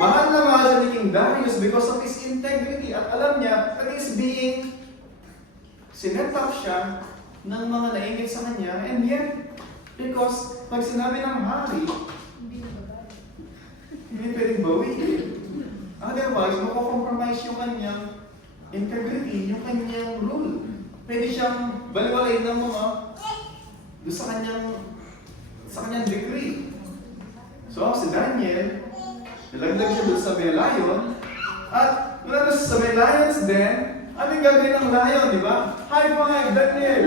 mahal na mahal siya ni King Darius because of his integrity. At alam niya, that is being sinetap siya ng mga naingit sa kanya. And yet, because pag sinabi ng hari, hindi pwedeng bawiin. Otherwise, makakompromise yung kanyang integrity, yung kanyang rule. Pwede siyang baliwalay ng mga doon sa kanyang decree. So, si Daniel, nilaglag siya doon sa may lion, at mula doon sa may lions din, ano yung gagawin ng lion, di ba? High five, Daniel!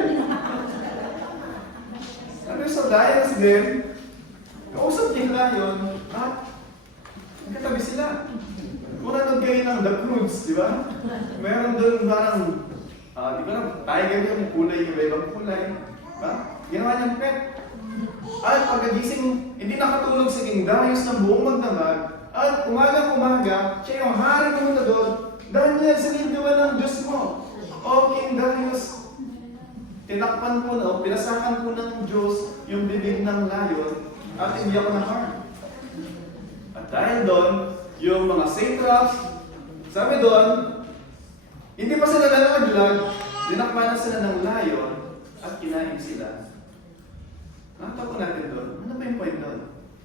Ano yung sa lions din, kausap niya yung lion, at nagkatabi sila. Kung nanood kayo ng The Croods, di ba? Meron doon parang, di ba, tiger yung kulay, iba-ibang kulay. Diba? Ginawa niyang pet. At pagkagising, hindi nakatulog si King Darius ng buong magdamag. At umaga-umaga, siya yung hari pumunta doon. Daniel, sinildiwan ng Diyos mo. O King Darius, tinakpan po na, pinasakan po ng Diyos yung bibig ng layon at hindi ako na-harm. At dahil doon, yung mga satraps, sabi doon, hindi pa sila nalaglag, dinakpan na sila ng layon at kinain sila. Nakita po natin doon, ano ba yung point doon?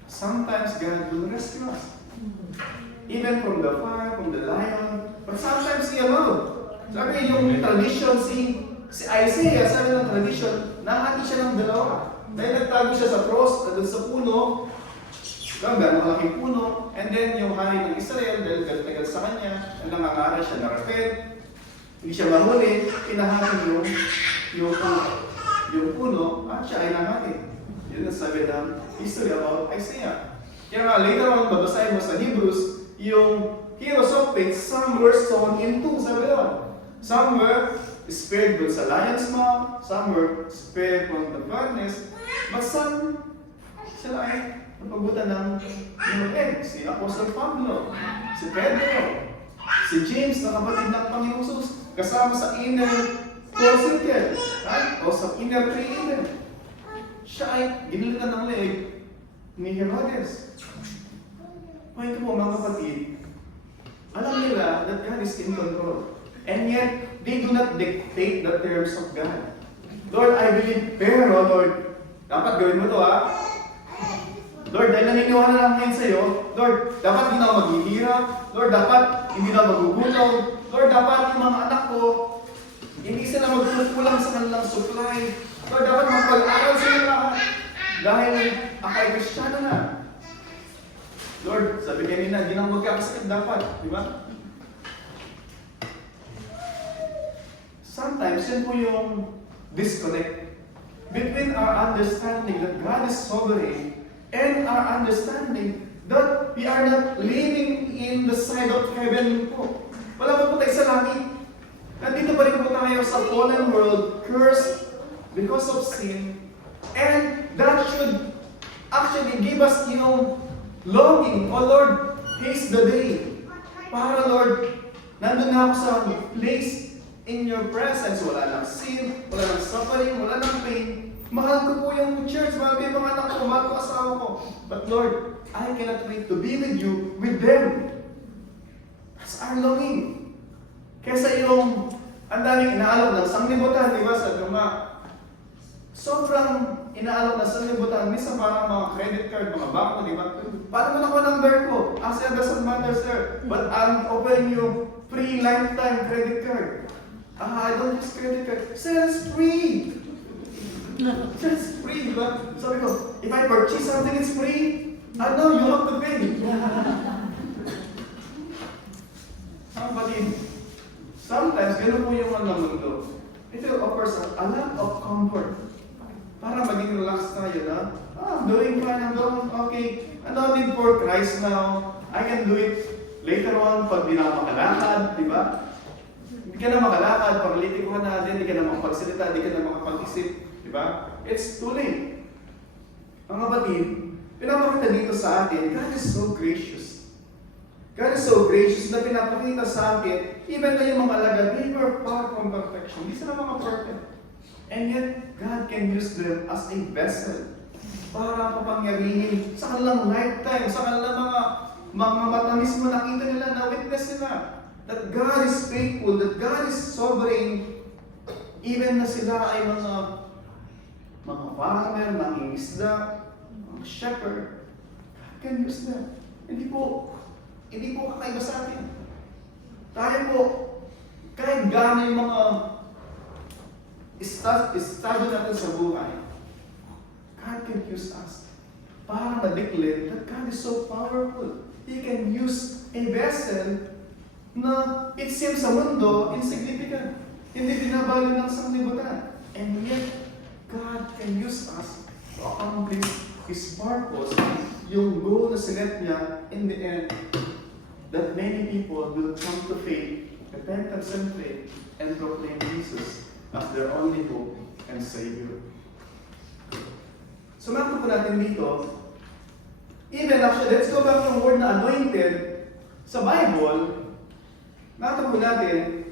Sometimes God will rescue us. Even from the fire, from the lion, but sometimes He allowed. Sabi yung tradition, si Isaiah, sabi ng tradition, nahati siya ng dalawa. Dahil nagtago siya sa cross, doon sa puno, gano'ng malaking puno, and then yung hari ng Israel, dahil galit sa kanya, ang nangangaral siya na repent, hindi siya mahuli, pinahati yung puno, at siya ay nahati. Yun ang sabi ng history about Isaiah. Kaya nga, later on, babasahin mo sa Hebrews, yung heroes of faith, some were sown in two, sabi doon. Some were spared doon sa lion's mouth, some were spared from the furnace, but some, sila ay napagutan ng egg. Si Apostle Pablo, si Pedro, si James na kapatid ng Panginoon Jesus, kasama sa inner four circle, o sa inner three-inner. Siya ay ginilitan ng leg ni Herodes. Point po mga kapatid, alam nila that God is in control. And yet, they do not dictate the terms of God. Lord, I believe, pero Lord, dapat gawin mo to ha. Lord, dahil naniniwala lang ngayon sa'yo, Lord, dapat hindi na ako maghihirap. Lord, dapat hindi na magugutom. Lord, dapat yung mga anak ko, hindi sila magkukulang sa kanilang supply. Lord, dapat magpag-aral sila lahat. Dahil ako ay Kristiyano na. Lord, sabi kanina, hindi na magkakasakit dapat. Di ba? Sometimes, yan po yung disconnect between our understanding that God is sovereign and our understanding that we are not living in the side of heaven po. Wala pa po tayo sa langit. Nandito pa rin po tayo sa fallen world, cursed because of sin. And that should actually give us, longing. Oh Lord, haste the day. Para Lord, nandun na ako sa place in your presence. Wala nang sin, wala nang suffering, wala nang pain. Mahal ko po yung church, mahal ko yung mga anak ko, mahal ko asawa ko. But Lord, I cannot wait to be with you, with them. That's our longing. Kesa yung, ang daming inaalok ng sanglibutan, di ba, sa Gama. Sobrang inaalok ng sanglibutan, minsan parang mga credit card, mga bangko, di matter, sir. But I'm offering you free lifetime credit card. I don't use credit card. Sir, it's free. It's free, diba? Sabi ko, if I purchase something, it's free. No, you have to pay. Kapatid, sometimes, ganun po yung mundo. It offers a lot of comfort. Para maging relax tayo na, I'm doing fine, I'm doing okay. I don't need for Christ now. I can do it later on pag di na makalakad, di ba? Hindi ka na makalakad, paralytic ka na din, hindi ka na makapagsalita, hindi ka na makapag-isip, di ba? It's too late. Mga kapatid, pinapakita dito sa atin, God is so gracious. God is so gracious na pinapakita sa atin, even na yung mga alagad, they were far from perfection. Hindi sila mga perfect. And yet, God can use them as a vessel para kapangyarihin sa kanilang lifetime, sa kanilang mga mata mismo nakita nila, na-witness nila that God is faithful, that God is sovereign, even na sila ay mga farmer, mangingisda, mga shepherd. God can use them. Hindi po kakaiba sa atin. Tayo po, kahit gano'n yung mga estado natin sa buhay, God can use us para ma-declare that God is so powerful. He can use a vessel na it seems sa mundo insignificant. Hindi binabali ng sanglibutan. And yet, God can use us to accomplish His purpose, yung goal na sinet niya in the end, that many people will come to faith, repentance and faith, and proclaim Jesus as their only hope and Savior. So makita po natin dito, even actually, let's go back to the word na anointed sa Bible, makita po natin,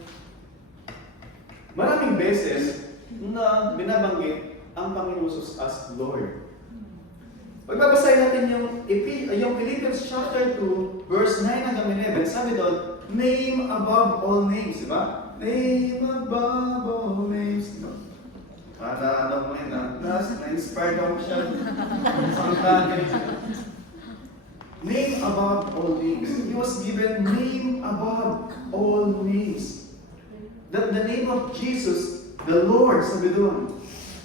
maraming beses na binabanggit ang Panginoon Jesus as Lord. Pagbabasahin natin yung Philippians chapter 2, verse 9 hanggang 11, sabi doon, name above all names, di ba? Name above all names. Para ano mo yun, na-inspired ako siya. Name above all names. He was given name above all names. That the name of Jesus, the Lord, sabi doon,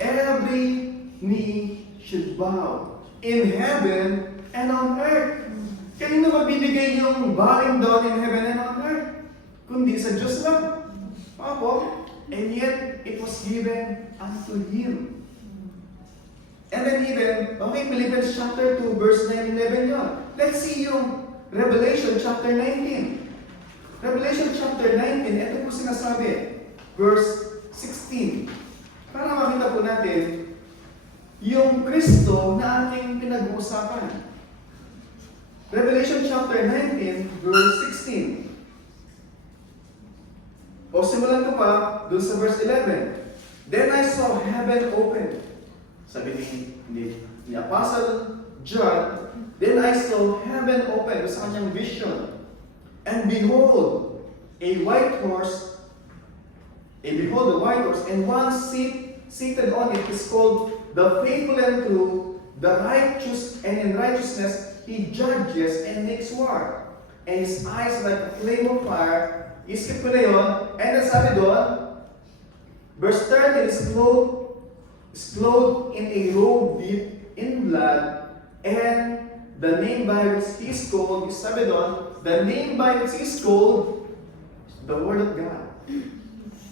every knee should bow. In heaven and on earth. Kanino magbibigay yung bowing down in heaven and on earth? Kundi sa Diyos lang. Ako. And yet, it was given unto Him. And then even, okay, Philippians chapter 2, verse 9 and 11 yun. Let's see yung Revelation chapter 19. Revelation chapter 19, ito po sinasabi. Verse 16. Para makita po natin, yung Kristo na ating pinag-uusapan. Revelation chapter 19, verse 16. O simulan ko pa, dun sa verse 11. Then I saw heaven open. Sabi ni Apostle John, then I saw heaven open sa kanyang vision. And behold, a white horse, and one seated on it is called the faithful and true, the righteous, and in righteousness he judges and makes war. And his eyes like a flame of fire. Iskip ko na yun. And then sabi doon, verse 13 is clothed in a robe dipped in blood, and the name by which he is called, sabi doon, the name by which he is called, the Word of God.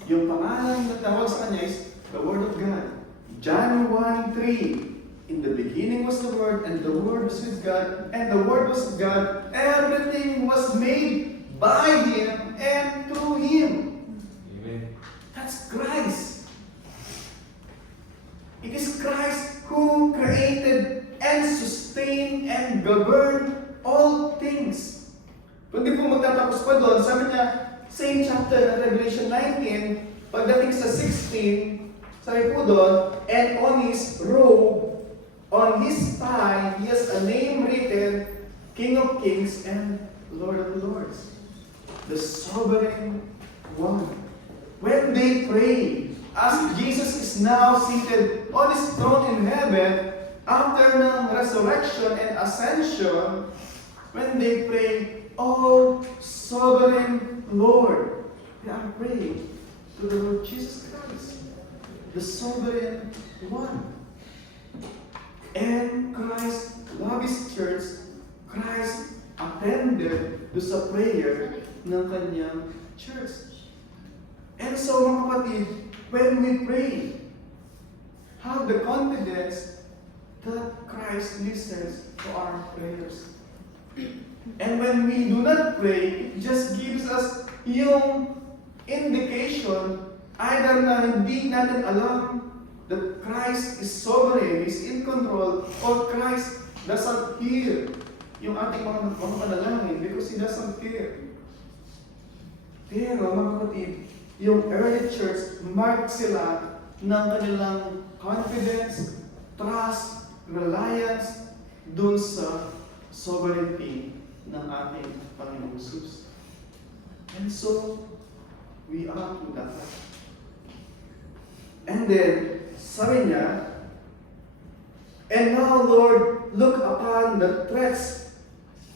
Yung pangalan na tawag sa kanya is the Word of God. John 1:3. In the beginning was the Word, and the Word was with God, and the Word was with God. Everything was made by Him and through Him. Amen. That's Christ. It is Christ who created and sustained and governed all things. Kung di po magtatapos pa doon, sabi niya, same chapter ng Revelation 19, pagdating sa 16, sabi po doon, and on his robe, on his thigh, he has a name written, King of Kings and Lord of Lords. The sovereign one. When they pray, as Jesus is now seated on his throne in heaven, after ng resurrection and ascension, when they pray, all sovereign Lord. They are praying to the Lord Jesus Christ, the sovereign one. And Christ loved His church. Christ attended to sa prayer ng kanyang church. And so mga kapatid, when we pray, have the confidence that Christ listens to our prayers. And when we do not pray, it just gives us yung indication either na hindi natin alam that Christ is sovereign, is in control, or Christ doesn't hear yung ating mga panalangin because He doesn't care. Pero mga kapatid, yung early church, marked sila ng kanilang confidence, trust, reliance dun sa sovereignty ng ating Panginoong Jesus. And so, we are to that. And then, sabi niya, and now, Lord, look upon the threats.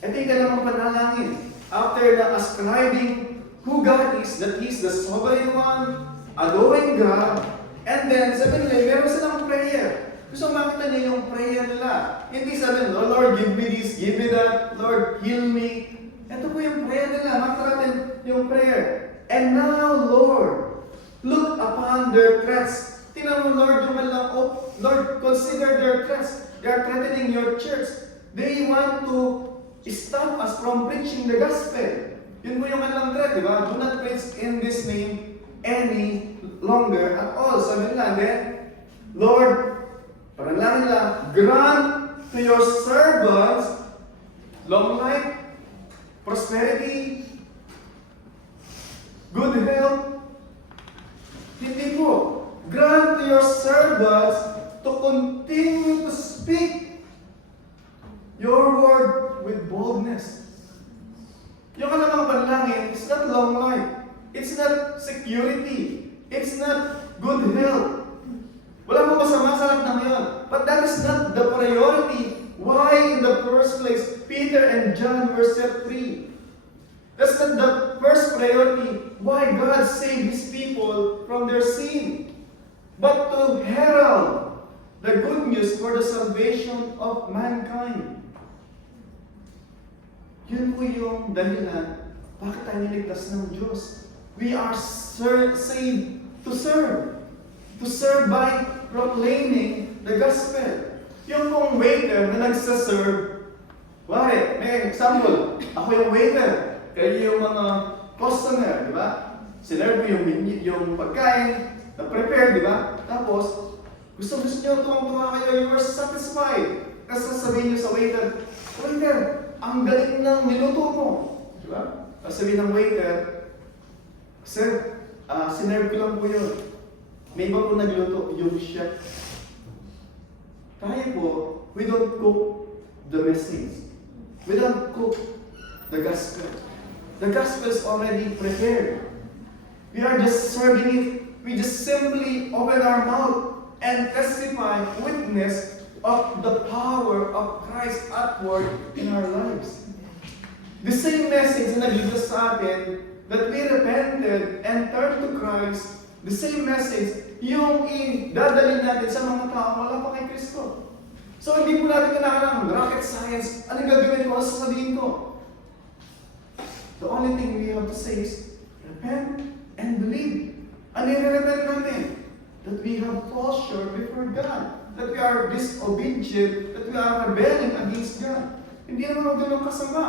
Ito yung kailangang panalangin. After na ascribing who God is, that He's the sovereign one, adoring God, and then, sabi nila, meron silang prayer. Gusto makita niyo yung prayer nila. Hindi sabi, oh Lord, give me this, give me that, Lord, heal me. Ito po yung prayer nila. Makita natin yung prayer. And now, Lord, look upon their threats. Tingnan mo, Lord, yung malang, oh, Lord, consider their threats. They are threatening your church. They want to stop us from preaching the gospel. Yun po yung malang threat, di ba? Do not preach in this name any longer at all. Sabi nila, then, Lord, panalangin nila, grant to your servants long life, prosperity, good health. Hindi po. Grant to your servants to continue to speak your word with boldness. Yung kanamang panalangin, it's not long life. It's not security. It's not good health. Wala mo masama sa lahat ng yun. But that is not the priority. Why in the first place Peter and John were set free? That's not the first priority. Why God saved His people from their sin. But to herald the good news for the salvation of mankind. Yun po yung dahilan bakit tayo niligtas ng Diyos. We are saved to serve. To serve by proclaiming the gospel. Yung pong waiter na nagsaserve, may example, ako yung waiter, kayo yung mga customer, di ba? Sinerve yung pagkain, na-prepare, di ba? Tapos, gusto nyo tuwang-tuwa kayo, you are satisfied. Kasi sasabihin nyo sa waiter, waiter, ang galing ng niluto mo. Di ba? Sabihin ng waiter, sir, sinerve ko lang po yun. May iba po nagluto, yung chef. Tayo po, we don't cook the message. We don't cook the gospel. The gospel is already prepared. We are just serving it. We just simply open our mouth and testify, witness of the power of Christ at work in our lives. The same message na nagligtas sa atin, that we repented and turned to Christ, the same message, yung dadalhin natin sa mga tao wala pa kay Kristo. So hindi po natin kailangan ng rocket science. Ano gagawin ko? Ano sasabihin ko? The only thing we have to say is, repent and believe. Ano yung repent natin? That we have fallen short before God. That we are disobedient. That we are rebelling against God. Hindi naman ako ganun kasama.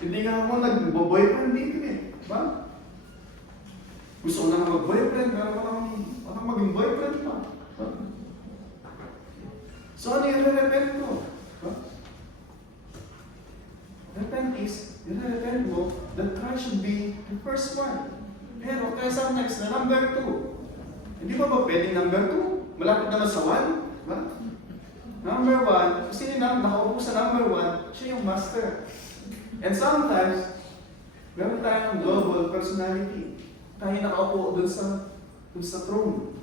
Hindi nga ako nag-boyfriend dito eh. Diba? Gusto ko na mag-boyfriend, pero walang maging boyfriend pa. Diba? So ano yung repent ko? Diba? Repent is, yung repent mo, that Christ should be the first one. Pero kaya sa next na number 2. Hindi pa ba pwedeng number 2? Malapit naman sa 1. Diba? Number 1, kasi nakaupo sa number 1, siya yung master. And sometimes, meron tayong global personality. Tayo nakaupo dun sa throne.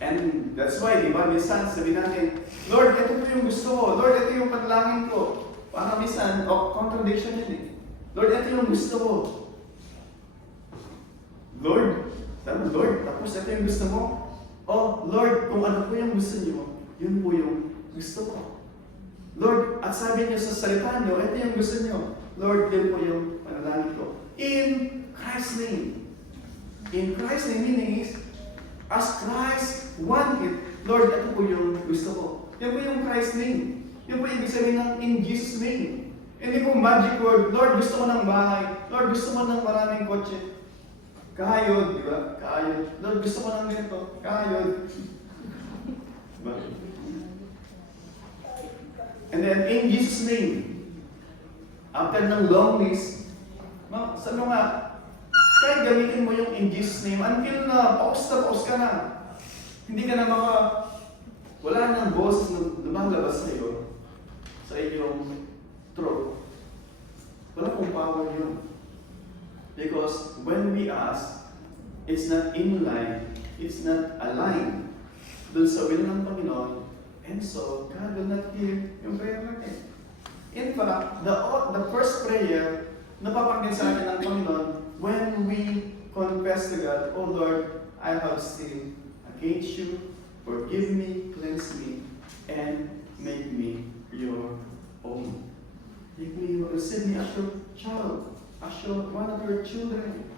And that's why, di ba, minsan sabi natin, Lord, ito po yung gusto ko. Lord, ito yung panalangin ko. Para minsan, contradiction yun eh. Lord, ito yung gusto ko. Lord, sabi, Lord, tapos ito yung gusto mo. Oh, Lord, kung ano po yung gusto niyo, yun po yung gusto ko. Lord, at sabi niyo sa salita niyo, ito yung gusto niyo. Lord, yun po yung panalangin ko. In Christ's name. In Christ's name, meaning is, as Christ wanted, Lord, ito po yung gusto ko. Yan po yung Christ's name. Yan po yung ibig sabihin ng in Jesus' name. Hindi po magic word, Lord, gusto ko ng bahay. Lord, gusto ko ng maraming kotse. Kayod, di ba? Kayod. Lord, gusto ko ng ganito. Kayod. Diba? And then, in Jesus' name, after ng long list, sabi nga, kahit gamitin mo yung in Jesus' name, until na paus ka na. Hindi ka na wala nang boses na lumalabas sa iyo, sa iyong throat. Wala pong power yun. Because when we ask, it's not in line, it's not aligned dun sa will ng Panginoon, and so God will not hear yung prayer natin. In fact, the first prayer na papakinggan sa atin ng Panginoon when we confess to God, "Oh Lord, I have sinned against you, forgive me, cleanse me, and make me your own. Receive me as your child, as one of your children."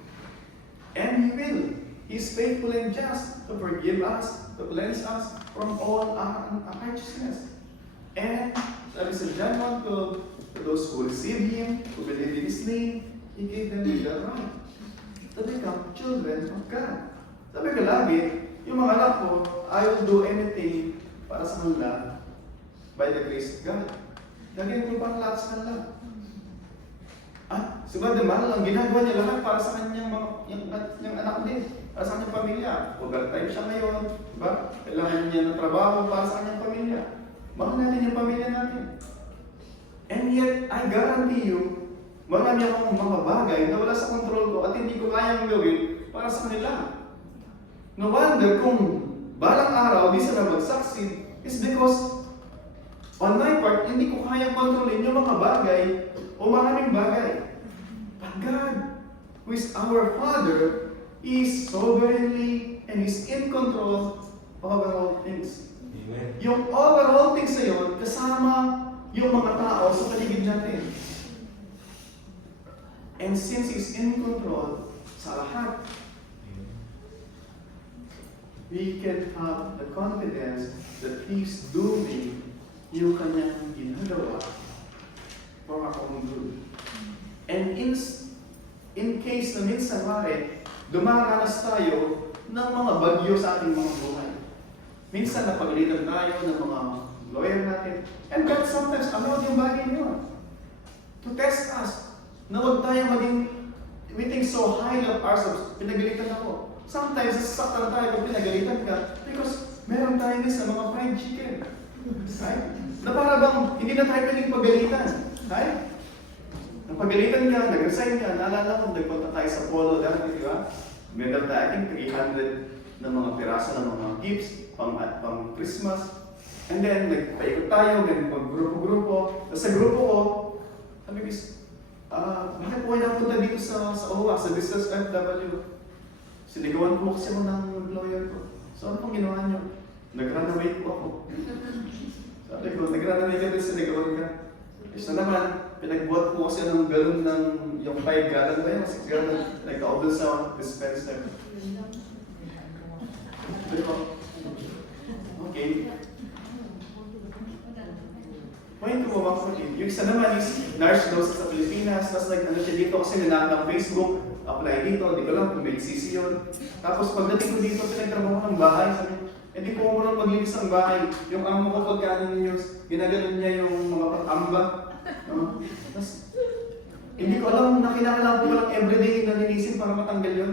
And He will. He's faithful and just to forgive us, to cleanse us from all unrighteousness. And sabi sa John 1:12, to those who receive Him, who believe in His name, He gave them the right to become children of God. Sabi ko lagi, yung mga anak ko, I will do anything para sa kanila by the grace of God. Gagawin ko pang lahat sa kanila. Si Brother Mal, ang ginagawa niya lahat para sa kanyang yung anak din, para sa kanyang pamilya. Overtime siya ngayon, diba? Kailangan niya ng trabaho para sa kanyang pamilya. Mahal natin yung pamilya natin. And yet, I guarantee you, marami akong mga bagay na wala sa control ko at hindi ko kayang gawin para sa kanila. No wonder kung balang araw di sila mag-succeed is because on my part, hindi ko kayang kontrolin yung mga bagay o maraming bagay. But God, who is our Father, is sovereignly and is in control over all things. Amen. Yung overall things na yun, kasama yung mga tao sa paligid natin. And since He's in control sa lahat, we can have the confidence that He's doing yung kanyang ginagawa for our own good. And in case na minsan dumaranas tayo ng mga bagyo sa ating mga buhay. Minsan napagalitan tayo ng mga lawyer natin. And God sometimes allowed yung bagay niyo to test us. Na huwag tayo we think so highly of ourselves, pinagalitan ako. Sometimes, nasasaktan tayo kung pinagalitan ka because meron tayo sa mga fried chicken. Right? Na para bang hindi na tayo pwedeng pagalitan. Right? Napagalitan ka, nag-resign ka, naalala ko, nagpunta tayo sa polo dati, di ba? Meron tayo, I think, 300 na mga piraso ng mga gifts pang Christmas. And then, nagpaikot tayo, grupo-grupo. Sa grupo ko, sabi ko, bakit po kayo napunta dito sa OWA, sa Business FW? Sinigawan po kasi ako ng employer ko. So, ano pong ginawa niyo? Nag-run-away po ako. Sabi ko, nag-run-away ka din, sinigawan ka. Isa naman, pinagbuhat po kasi ng galon ng yung 5 gallon ba yun? 6 gallon, nag-order sa dispenser. Sabi ko, okay. Point ko mga kapatid, yung isa naman is nurse daw sa Pilipinas, tapos ano siya dito kasi nilakang ng Facebook, apply dito, di ko lang kung may CC yun. Tapos pagdating ko dito, pinagtrabaho ko ng bahay, sabi, hindi ko marunong maglinis ng bahay. Yung amo ko pagkano ninyo, ginaganon niya yung mga pang-amba. Tapos, hindi ko alam na kinakailangan ko lang everyday na linisin para matanggal yun.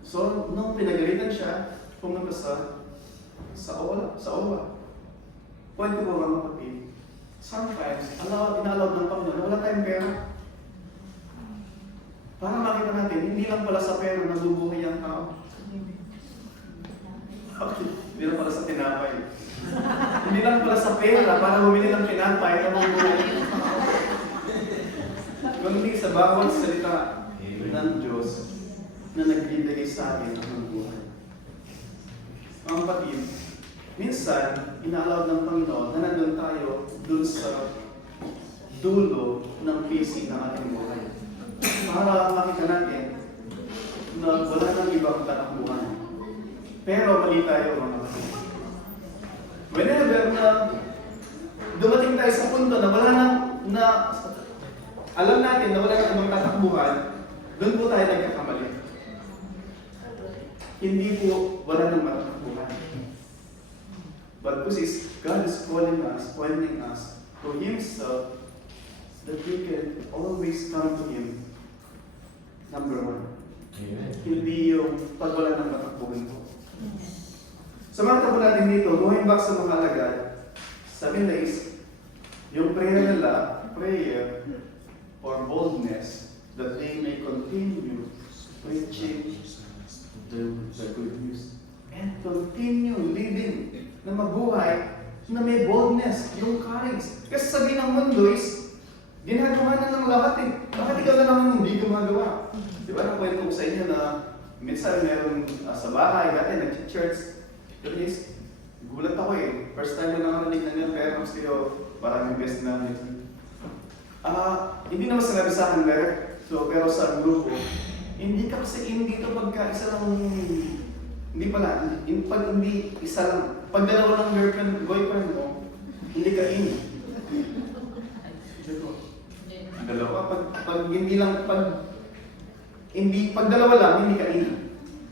So, nung pinagalitan siya, pumunta sa OWA. Point ko ba mga kapatid? Sometimes, inalawad ng Panginoon na wala tayong pera. Para makita natin, hindi lang pala sa pera nabubuhay ang tao. Okay, hindi lang pala sa tinapay. Hindi lang pala sa pera para bumili ng tinapay na nabubuhay ang tao. Kundi sa bawat salita ng Diyos na nagbibigay sa atin ng buhay. Mga kapatid, minsan, inaalawag ng Panginoon na nandun tayo dun sa dulo ng PC ng ating buhay. Para makita natin na wala nang ibang tatakbuhan. Pero mali tayo, mga kapatid. Whenever na dumating tayo sa punto na wala na alam natin na wala nang ibang tatakbuhan, doon po tayo nagkakamali. Hindi po wala nang matakbuhan. But God is calling us, pointing us to Himself, that we can always come to Him. Number one. Amen. Hindi yung pag wala nang matakbuhan po. So mga po natin dito, going back sa mga alagad, sabi nila is, yung prayer nila, prayer or boldness, that they may continue preaching the good news. And continue living na mabuhay na may boldness, yung courage. Kasi sabi ng mundo is, ginagawa na ng lahat eh. Bakit ikaw na lang hindi gumagawa? Di ba nakwento ko sa inyo na minsan meron sa bahay, dati nag-church, yun is, gulat ako eh. First time na nakarinig na niya, pero kayo, parang invest na niya. Hindi naman sinabi sa akin, pero sa grupo, hindi ka kasi dito pagka isa lang, hindi pala, pag hindi isa lang, pag dalawa lang girlfriend, boyfriend mo, hindi ka in. Dalawa, pag hindi lang, pag dalawa lang, hindi ka in.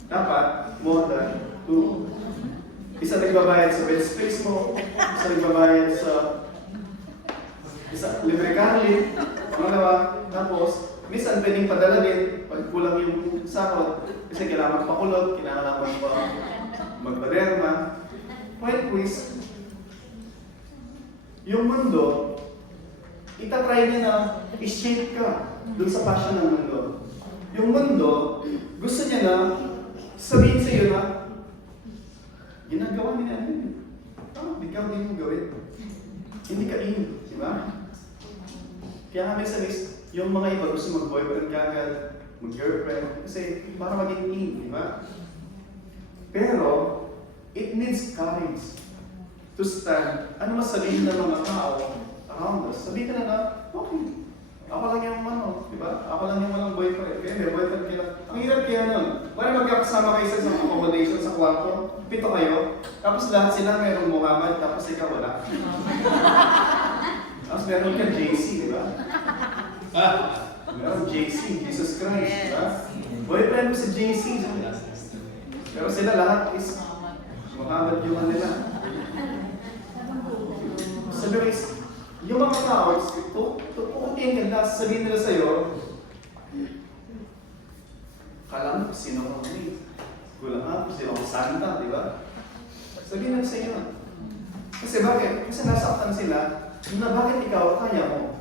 Dapat, more than two. Isa nagbabayad sa bed space mo, isa nagbabayad sa libre Carly, pangalawa, tapos, minsan pwedeng padala din, pag kulang yung sakot, kasi kailangan magpakulot, kailangan magpaderma. Point quiz, yung mundo, itatry niya na i-shape ka dun sa passion ng mundo. Yung mundo, gusto niya na sabihin sa iyo na, ginagawa nila yun. Ikaw din mo gawin. Hindi ka in, di ba? Kaya nga minsan is, yung mga iba gusto mag-boyfriend kagad, mag-girlfriend, kasi para maging in, di ba? Pero, it needs courage to stand. Ano masabihin ng mga tao around us? Sabihin ka na, okay, ako lang yung di ba? Ako lang yung walang boyfriend. Kaya may boyfriend kaya. Ang hirap kaya nun. Wala magkakasama kayo sa isang accommodation sa kwarto, 7 kayo, tapos lahat sila mayroong Muhammad, tapos ikaw wala. Tapos meron ka JC, di ba? Meron JC, Jesus Christ, di ba? Boyfriend mo si JC. Pero sila lahat is Muhammad yung nila. Sabi ko is, yung mga tao, tukutin ka na, sabihin nila sa'yo, kala mo sino ko ngayon. Gulang ko sino ko santa, di ba? Sabihin nila sa'yo. Kasi bakit? Kasi nasaktan sila na bakit ikaw kaya mo.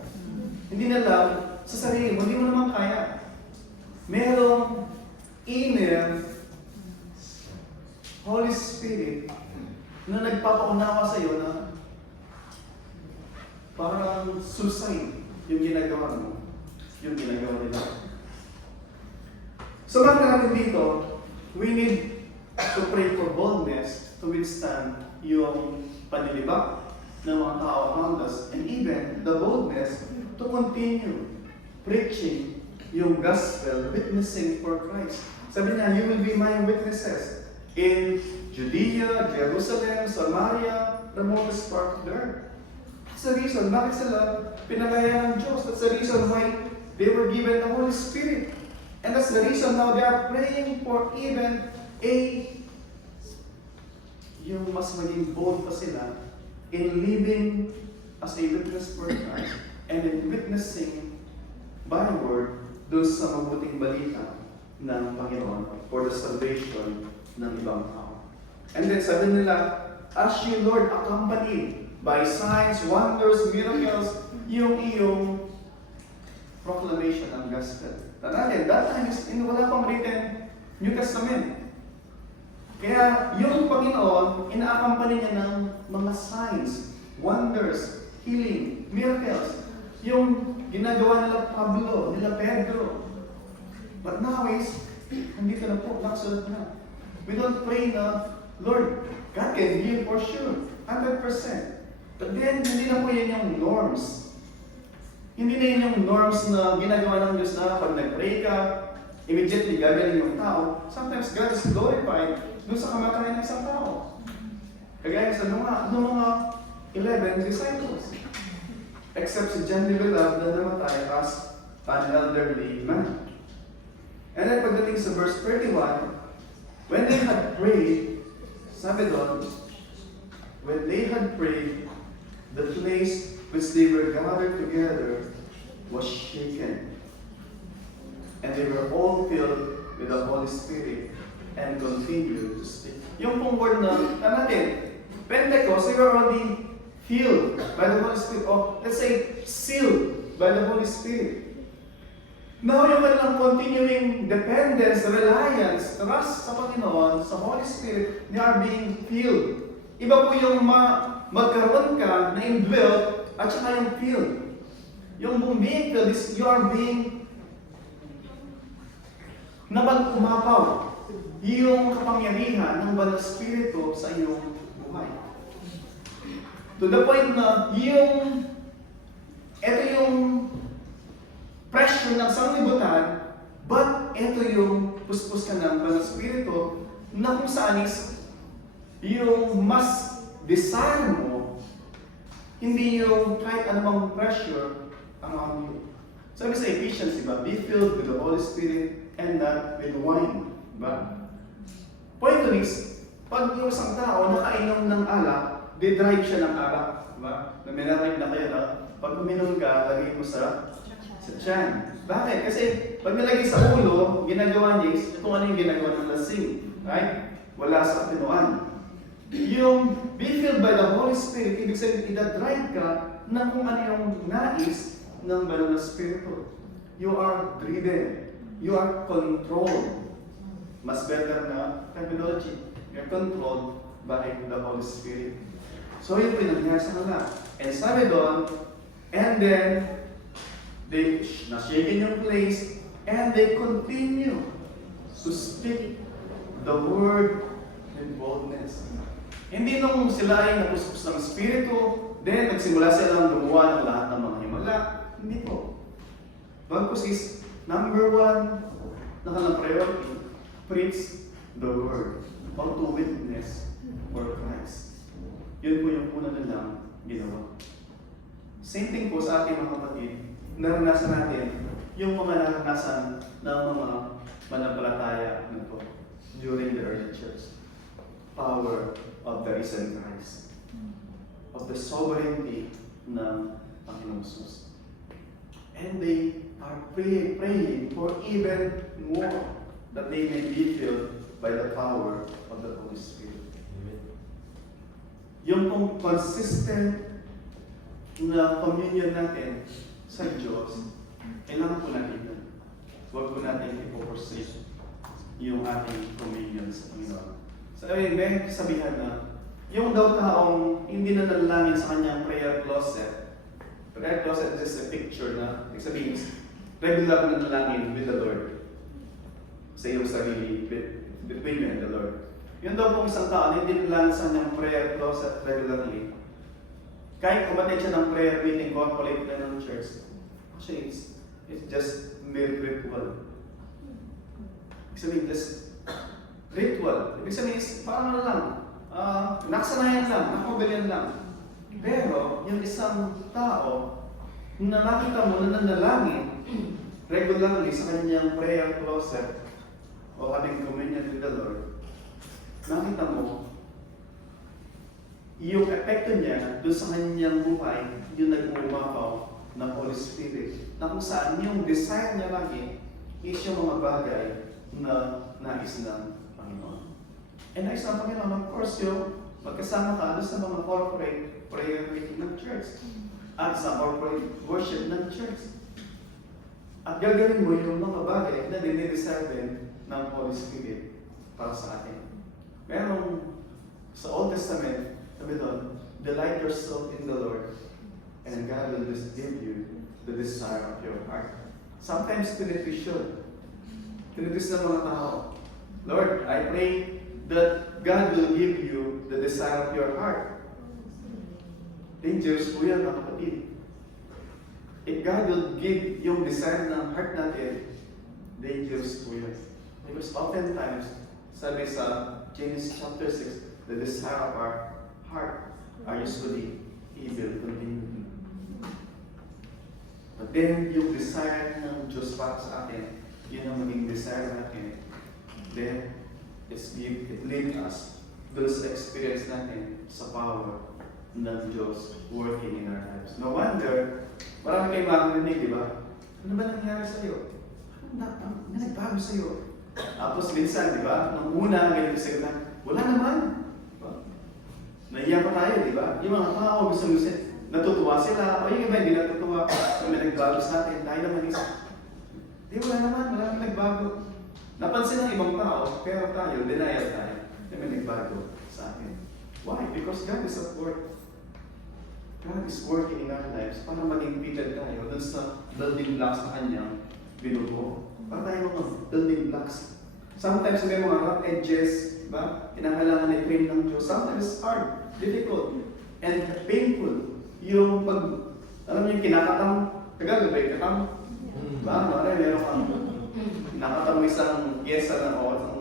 Hindi na lang sa sarili mo, hindi mo naman kaya. Merong inner Holy Spirit na nagpapaunawa sa iyo na parang suicide yung ginagawa mo, yung ginagawa nila. So bakit natin dito, we need to pray for boldness to withstand yung panlilibak ng mga tao around us, and even the boldness to continue preaching yung gospel, witnessing for Christ. Sabi niya, you will be my witnesses in Judea, Jerusalem, Samaria, the remotest part of the earth. That's the reason, bakit sila pinagaya ng Diyos. That's the reason why they were given the Holy Spirit. And that's the reason now they are praying for even yung mas maging bold pa sila in living as a witness for Christ and in witnessing by word doon sa mabuting balita ng Panginoon for the salvation ng ibang tao. And then sabi nila, as you Lord accompanied by signs, wonders, miracles, yung iyong proclamation ng gospel. Tanatin, that time is wala pang written New Testament. Kaya yung Panginoon, ina-accompany niya ng mga signs, wonders, healing, miracles. Yung ginagawa nila Pablo, nila Pedro. But now is, nandito na po, nakasunod na. We don't pray na, Lord, God can heal for sure, 100%. But then, hindi na po yun yung norms. Hindi na yun yung norms na ginagawa ng Diyos na pag nag-pray ka, immediately gagaling yung tao. Sometimes God is glorified dun sa kamatayan ng isang tao. Kagaya sa mga 11 disciples. Except si John the Beloved na namatay as an elderly man. And then pagdating sa verse 31, when they had prayed, sabi doon, when they had prayed, the place which they were gathered together was shaken. And they were all filled with the Holy Spirit and continued to speak. Yung pong word na natin, Pentecost, they were already filled by the Holy Spirit. Or let's say, sealed by the Holy Spirit. Now, yung kanilang continuing dependence, reliance, trust sa Panginoon, sa Holy Spirit, they are being filled. Iba po yung magkaroon ka na indwelt at saka yung filled. Yung being filled is you are being umapaw. Yung kapangyarihan ng Banal Espiritu sa iyong buhay. To the point na ito yung pressure ng sanglibutan, but ito yung puspos ka ng Banal Espiritu na kung saan is yung mas desire mo, hindi yung kahit anumang pressure around you. Sabi sa Ephesians, diba? Be filled with the Holy Spirit and not with wine. Diba? Point to this, pag yung isang tao nakainom ng alak, de-drive siya ng alak. Diba? Naminatag na kayo na, pag uminom ka, lagay mo sa tiyan. Bakit? Kasi pag nilagay sa ulo, ginagawa niya is, kung ano yung ginagawa ng lasing. Right? Wala sa pinuan. Yung be filled by the Holy Spirit, ibig sabihin, ida-drive ka na kung ano yung nais ng Banal na Espiritu. You are driven. You are controlled. Mas better na terminology. You're controlled by the Holy Spirit. So yun po yung nangyari sa kanila. And sabi doon, and then, they na-shaken yung place, and they continue to speak the word with boldness. Hindi nung sila ay napuspos ng Espiritu, then nagsimula silang gumawa ng lahat ng mga himala. Hindi po. Bagkus is, number 1, na kanilang priority, preach the word, or to witness for Christ. Yun po yung una nilang ginawa. Same thing po sa ating mga kapatid, naranasan natin yung mga naranasan ng mga manampalataya nito during the early church. Power of the risen Christ, of the sovereignty ng Panginoong Jesus. And they are praying for even more, that they may be filled by the power of the Holy Spirit. Yung pong consistent na communion natin sa Diyos, kailangan po natin yun. Huwag po natin ipoforsake yung ating communion sa Panginoon. May sabihan na, yung daw taong hindi na nalalangin sa kanyang prayer closet is a picture na, sabihin, regular na nalangin with the Lord. Sa iyong sarili, between you and the Lord. Yun daw pong isang tao na hindi nalalangin sa kanyang prayer closet regularly. Kahit kumatin siya ng prayer meeting, corporate na ng church, actually, it's just mere ritual. Ibig sabihin, just ritual. Ibig sabihin, parang ano lang, nakasanayan lang, nakabalian lang. Pero, yung isang tao, na nakita mo na nanalangin regularly sa kanyang prayer closet o having communion with the Lord, nakita mo, yung epekto niya doon sa kanyang buhay, yung nag-uumapaw ng Holy Spirit, na kung saan yung desire niya lagi is yung mga bagay na nais ng Panginoon. And nais ng Panginoon, of course, yung magkasama ka doon sa mga corporate prayer meeting ng church at sa corporate worship ng church. At gagawin mo yung mga bagay na dinidesire din ng Holy Spirit para sa atin. Merong sa Old Testament, sabi doon, delight yourself in the Lord, and God will just give you the desire of your heart. Sometimes beneficial. Tinutist ng mga tao. Lord, I pray that God will give you the desire of your heart. Dangerous po yan, mga kapatid. If God will give yung desire ng heart natin, dangerous po yan. Because oftentimes, sabi sa Genesis chapter 6, the desire of our heart are usually evil continually. But then, yung desire ng Diyos para sa atin, yun ang maging desire natin. Then, it leads us dun sa experience natin sa power ng Diyos working in our lives. No wonder, marami kayong makakarinig, di ba? Ano ba nangyari sa'yo? Ano nagbago sa'yo? Tapos minsan, di ba? Nung una, ganyan sa'yo na, wala naman. Naiyak pa tayo, di ba? Yung mga tao, gusto natutuwa sila, o yung iba hindi natutuwa, kung may nagbago sa atin, tayo naman isa. Di, wala naman nagbago. Napansin ng ibang tao, pero tayo, denial tayo, na may nagbago sa atin. Why? Because God is at work. God is working in our lives para maging fitted tayo dun sa building blocks na kanyang binubuo. Para tayo mga building blocks. Sometimes may mga rough edges, ba? Kinakailangan i-train ng Diyos. Sometimes it's hard, difficult, and painful. Yung pag, alam niyo yung kinakatam, Tagalog ba yung katam? Ba? Meron kang nakatam isang pyesa ng o isang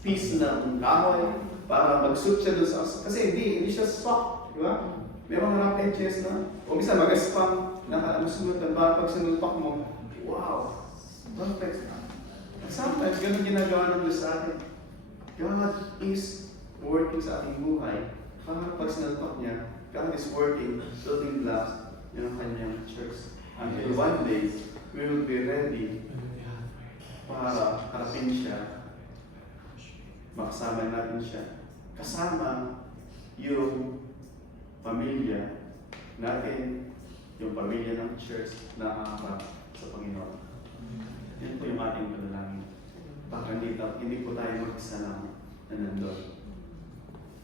piece ng kahoy para mag-suit siya doon sa kasi hindi siya soft, di ba? May mga rough edges na, o minsan mag-spam, nakamusunod na ba, pag sinulpak mo, wow! Perfect. And sometimes, ganun ginagawa ng Diyos sa atin. God is working sa ating buhay. Para pag sinulpak niya, God is working, building blocks, yun ang kanyang church. Until one day, we will be ready para harapin siya, makasama natin siya. Kasama yung pamilya natin, yung pamilya ng church na haharap sa Panginoon. Yan po yung ating panalangin. Baka hindi po tayo mag-isa lang na nandun.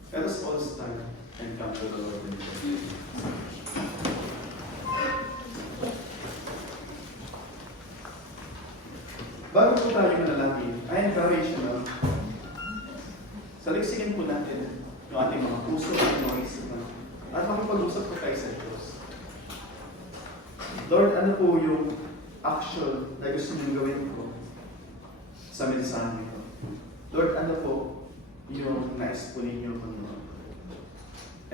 Let us all stand and come to the Lord in prayer. Bago po tayo manalangin, I encourage you na saliksikin po natin yung ating mga puso at mga isipan at makapag-usap po tayo sa Diyos. Lord, ano po yung action na gusto niyong gawin ko sa mensahe ko? Lord, ano po yung nais po ninyo, Panginoon?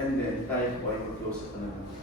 And then, tayo po ay mag-close sa panalangin.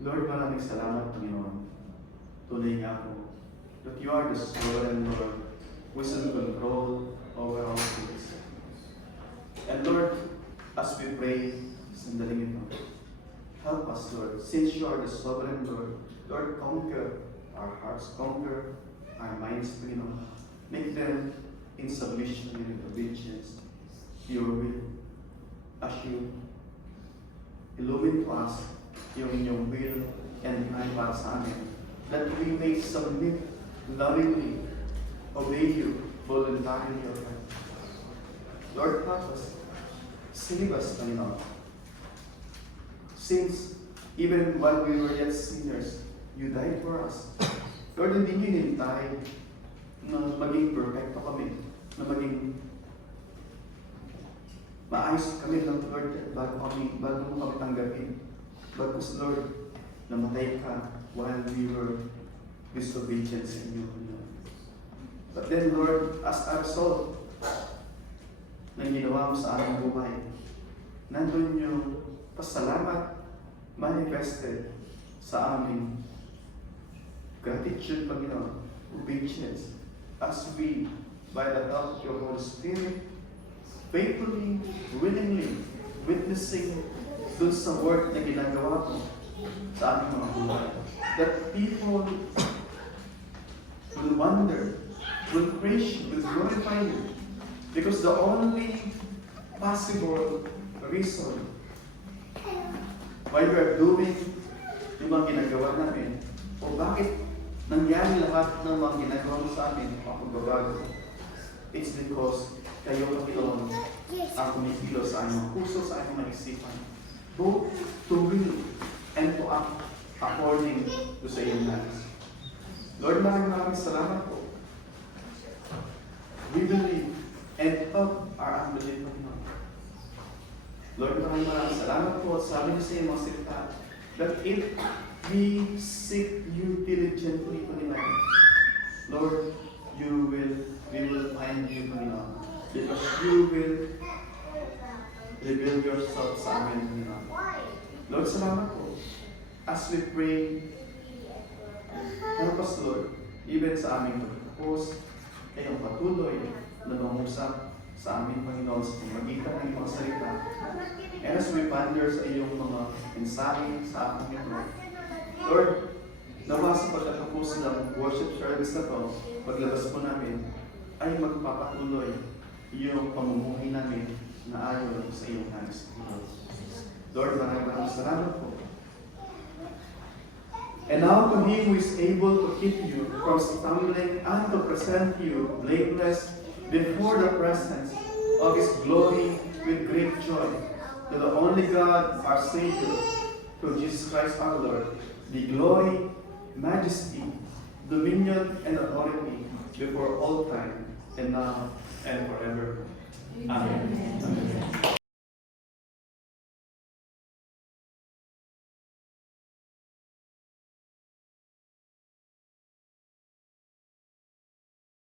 Lord, maraming salamat, Panginoon. Tunay nga po that you are the sovereign Lord who is in control over all things. And Lord, as we pray, sandaling ito, help us, Lord, since you are the sovereign Lord, Lord, conquer our hearts, conquer our minds, Panginoon. Make them in submission and in obedience to your will. As you illumine to us yung inyong will and plan para sa amin, that we may submit lovingly, obey you, voluntarily, O God. Lord, help us. Save us, Panginoon. Since even while we were yet sinners, you died for us. Lord, hindi nyo nintay na maging perfect pa kami, na maging maayos kami ng Lord bago mo kami tanggapin. Bagkus, Lord, namatay ka while we were disobedient sa inyo. But then, Lord, as a result ng ginawa mo sa aming buhay, nandun yung pasalamat manifested sa aming gratitude, Panginoon, obedience, as we, by the help of your Holy Spirit, faithfully, willingly, witnessing dun sa work na ginagawa ko sa aming mga buhay. That people will wonder, will praise you, will glorify you. Because the only possible reason why we are doing yung mga ginagawa namin, o bakit nangyari lahat ng mga ginagawa mo sa amin, ang pagbabago, it's because kayo, Panginoon, ang kumikilo sa aming puso, sa aming mga isipan, both to will and to act according to sa iyong nais. Lord, maraming salamat po. We believe and help our unbelief, Panginoon. Lord, maraming salamat po. Sabi niyo sa iyong mga salita, that if we seek you diligently, Panginoon, Lord, we will find you, Panginoon. Because you will reveal yourself sa amin, Panginoon. Lord, salamat po. As we pray, help us, Lord, even sa aming pagkakapos, kayong patuloy na mangusap sa aming Panginoon sa pamagitan ng mga salita. And as we ponder sa iyong mga mensahe sa aming Panginoon, Lord, nawa sa pagkakapos ng worship service na to, paglabas po namin, ay magpapatuloy yung pamumuhay namin na ayon sa iyong nais. Lord, maraming salamat po. And now to Him who is able to keep you from stumbling and to present you blameless before the presence of His glory with great joy, to the only God, our Savior, through Jesus Christ our Lord, the glory, majesty, dominion, and authority before all time, and now and forever. Amen.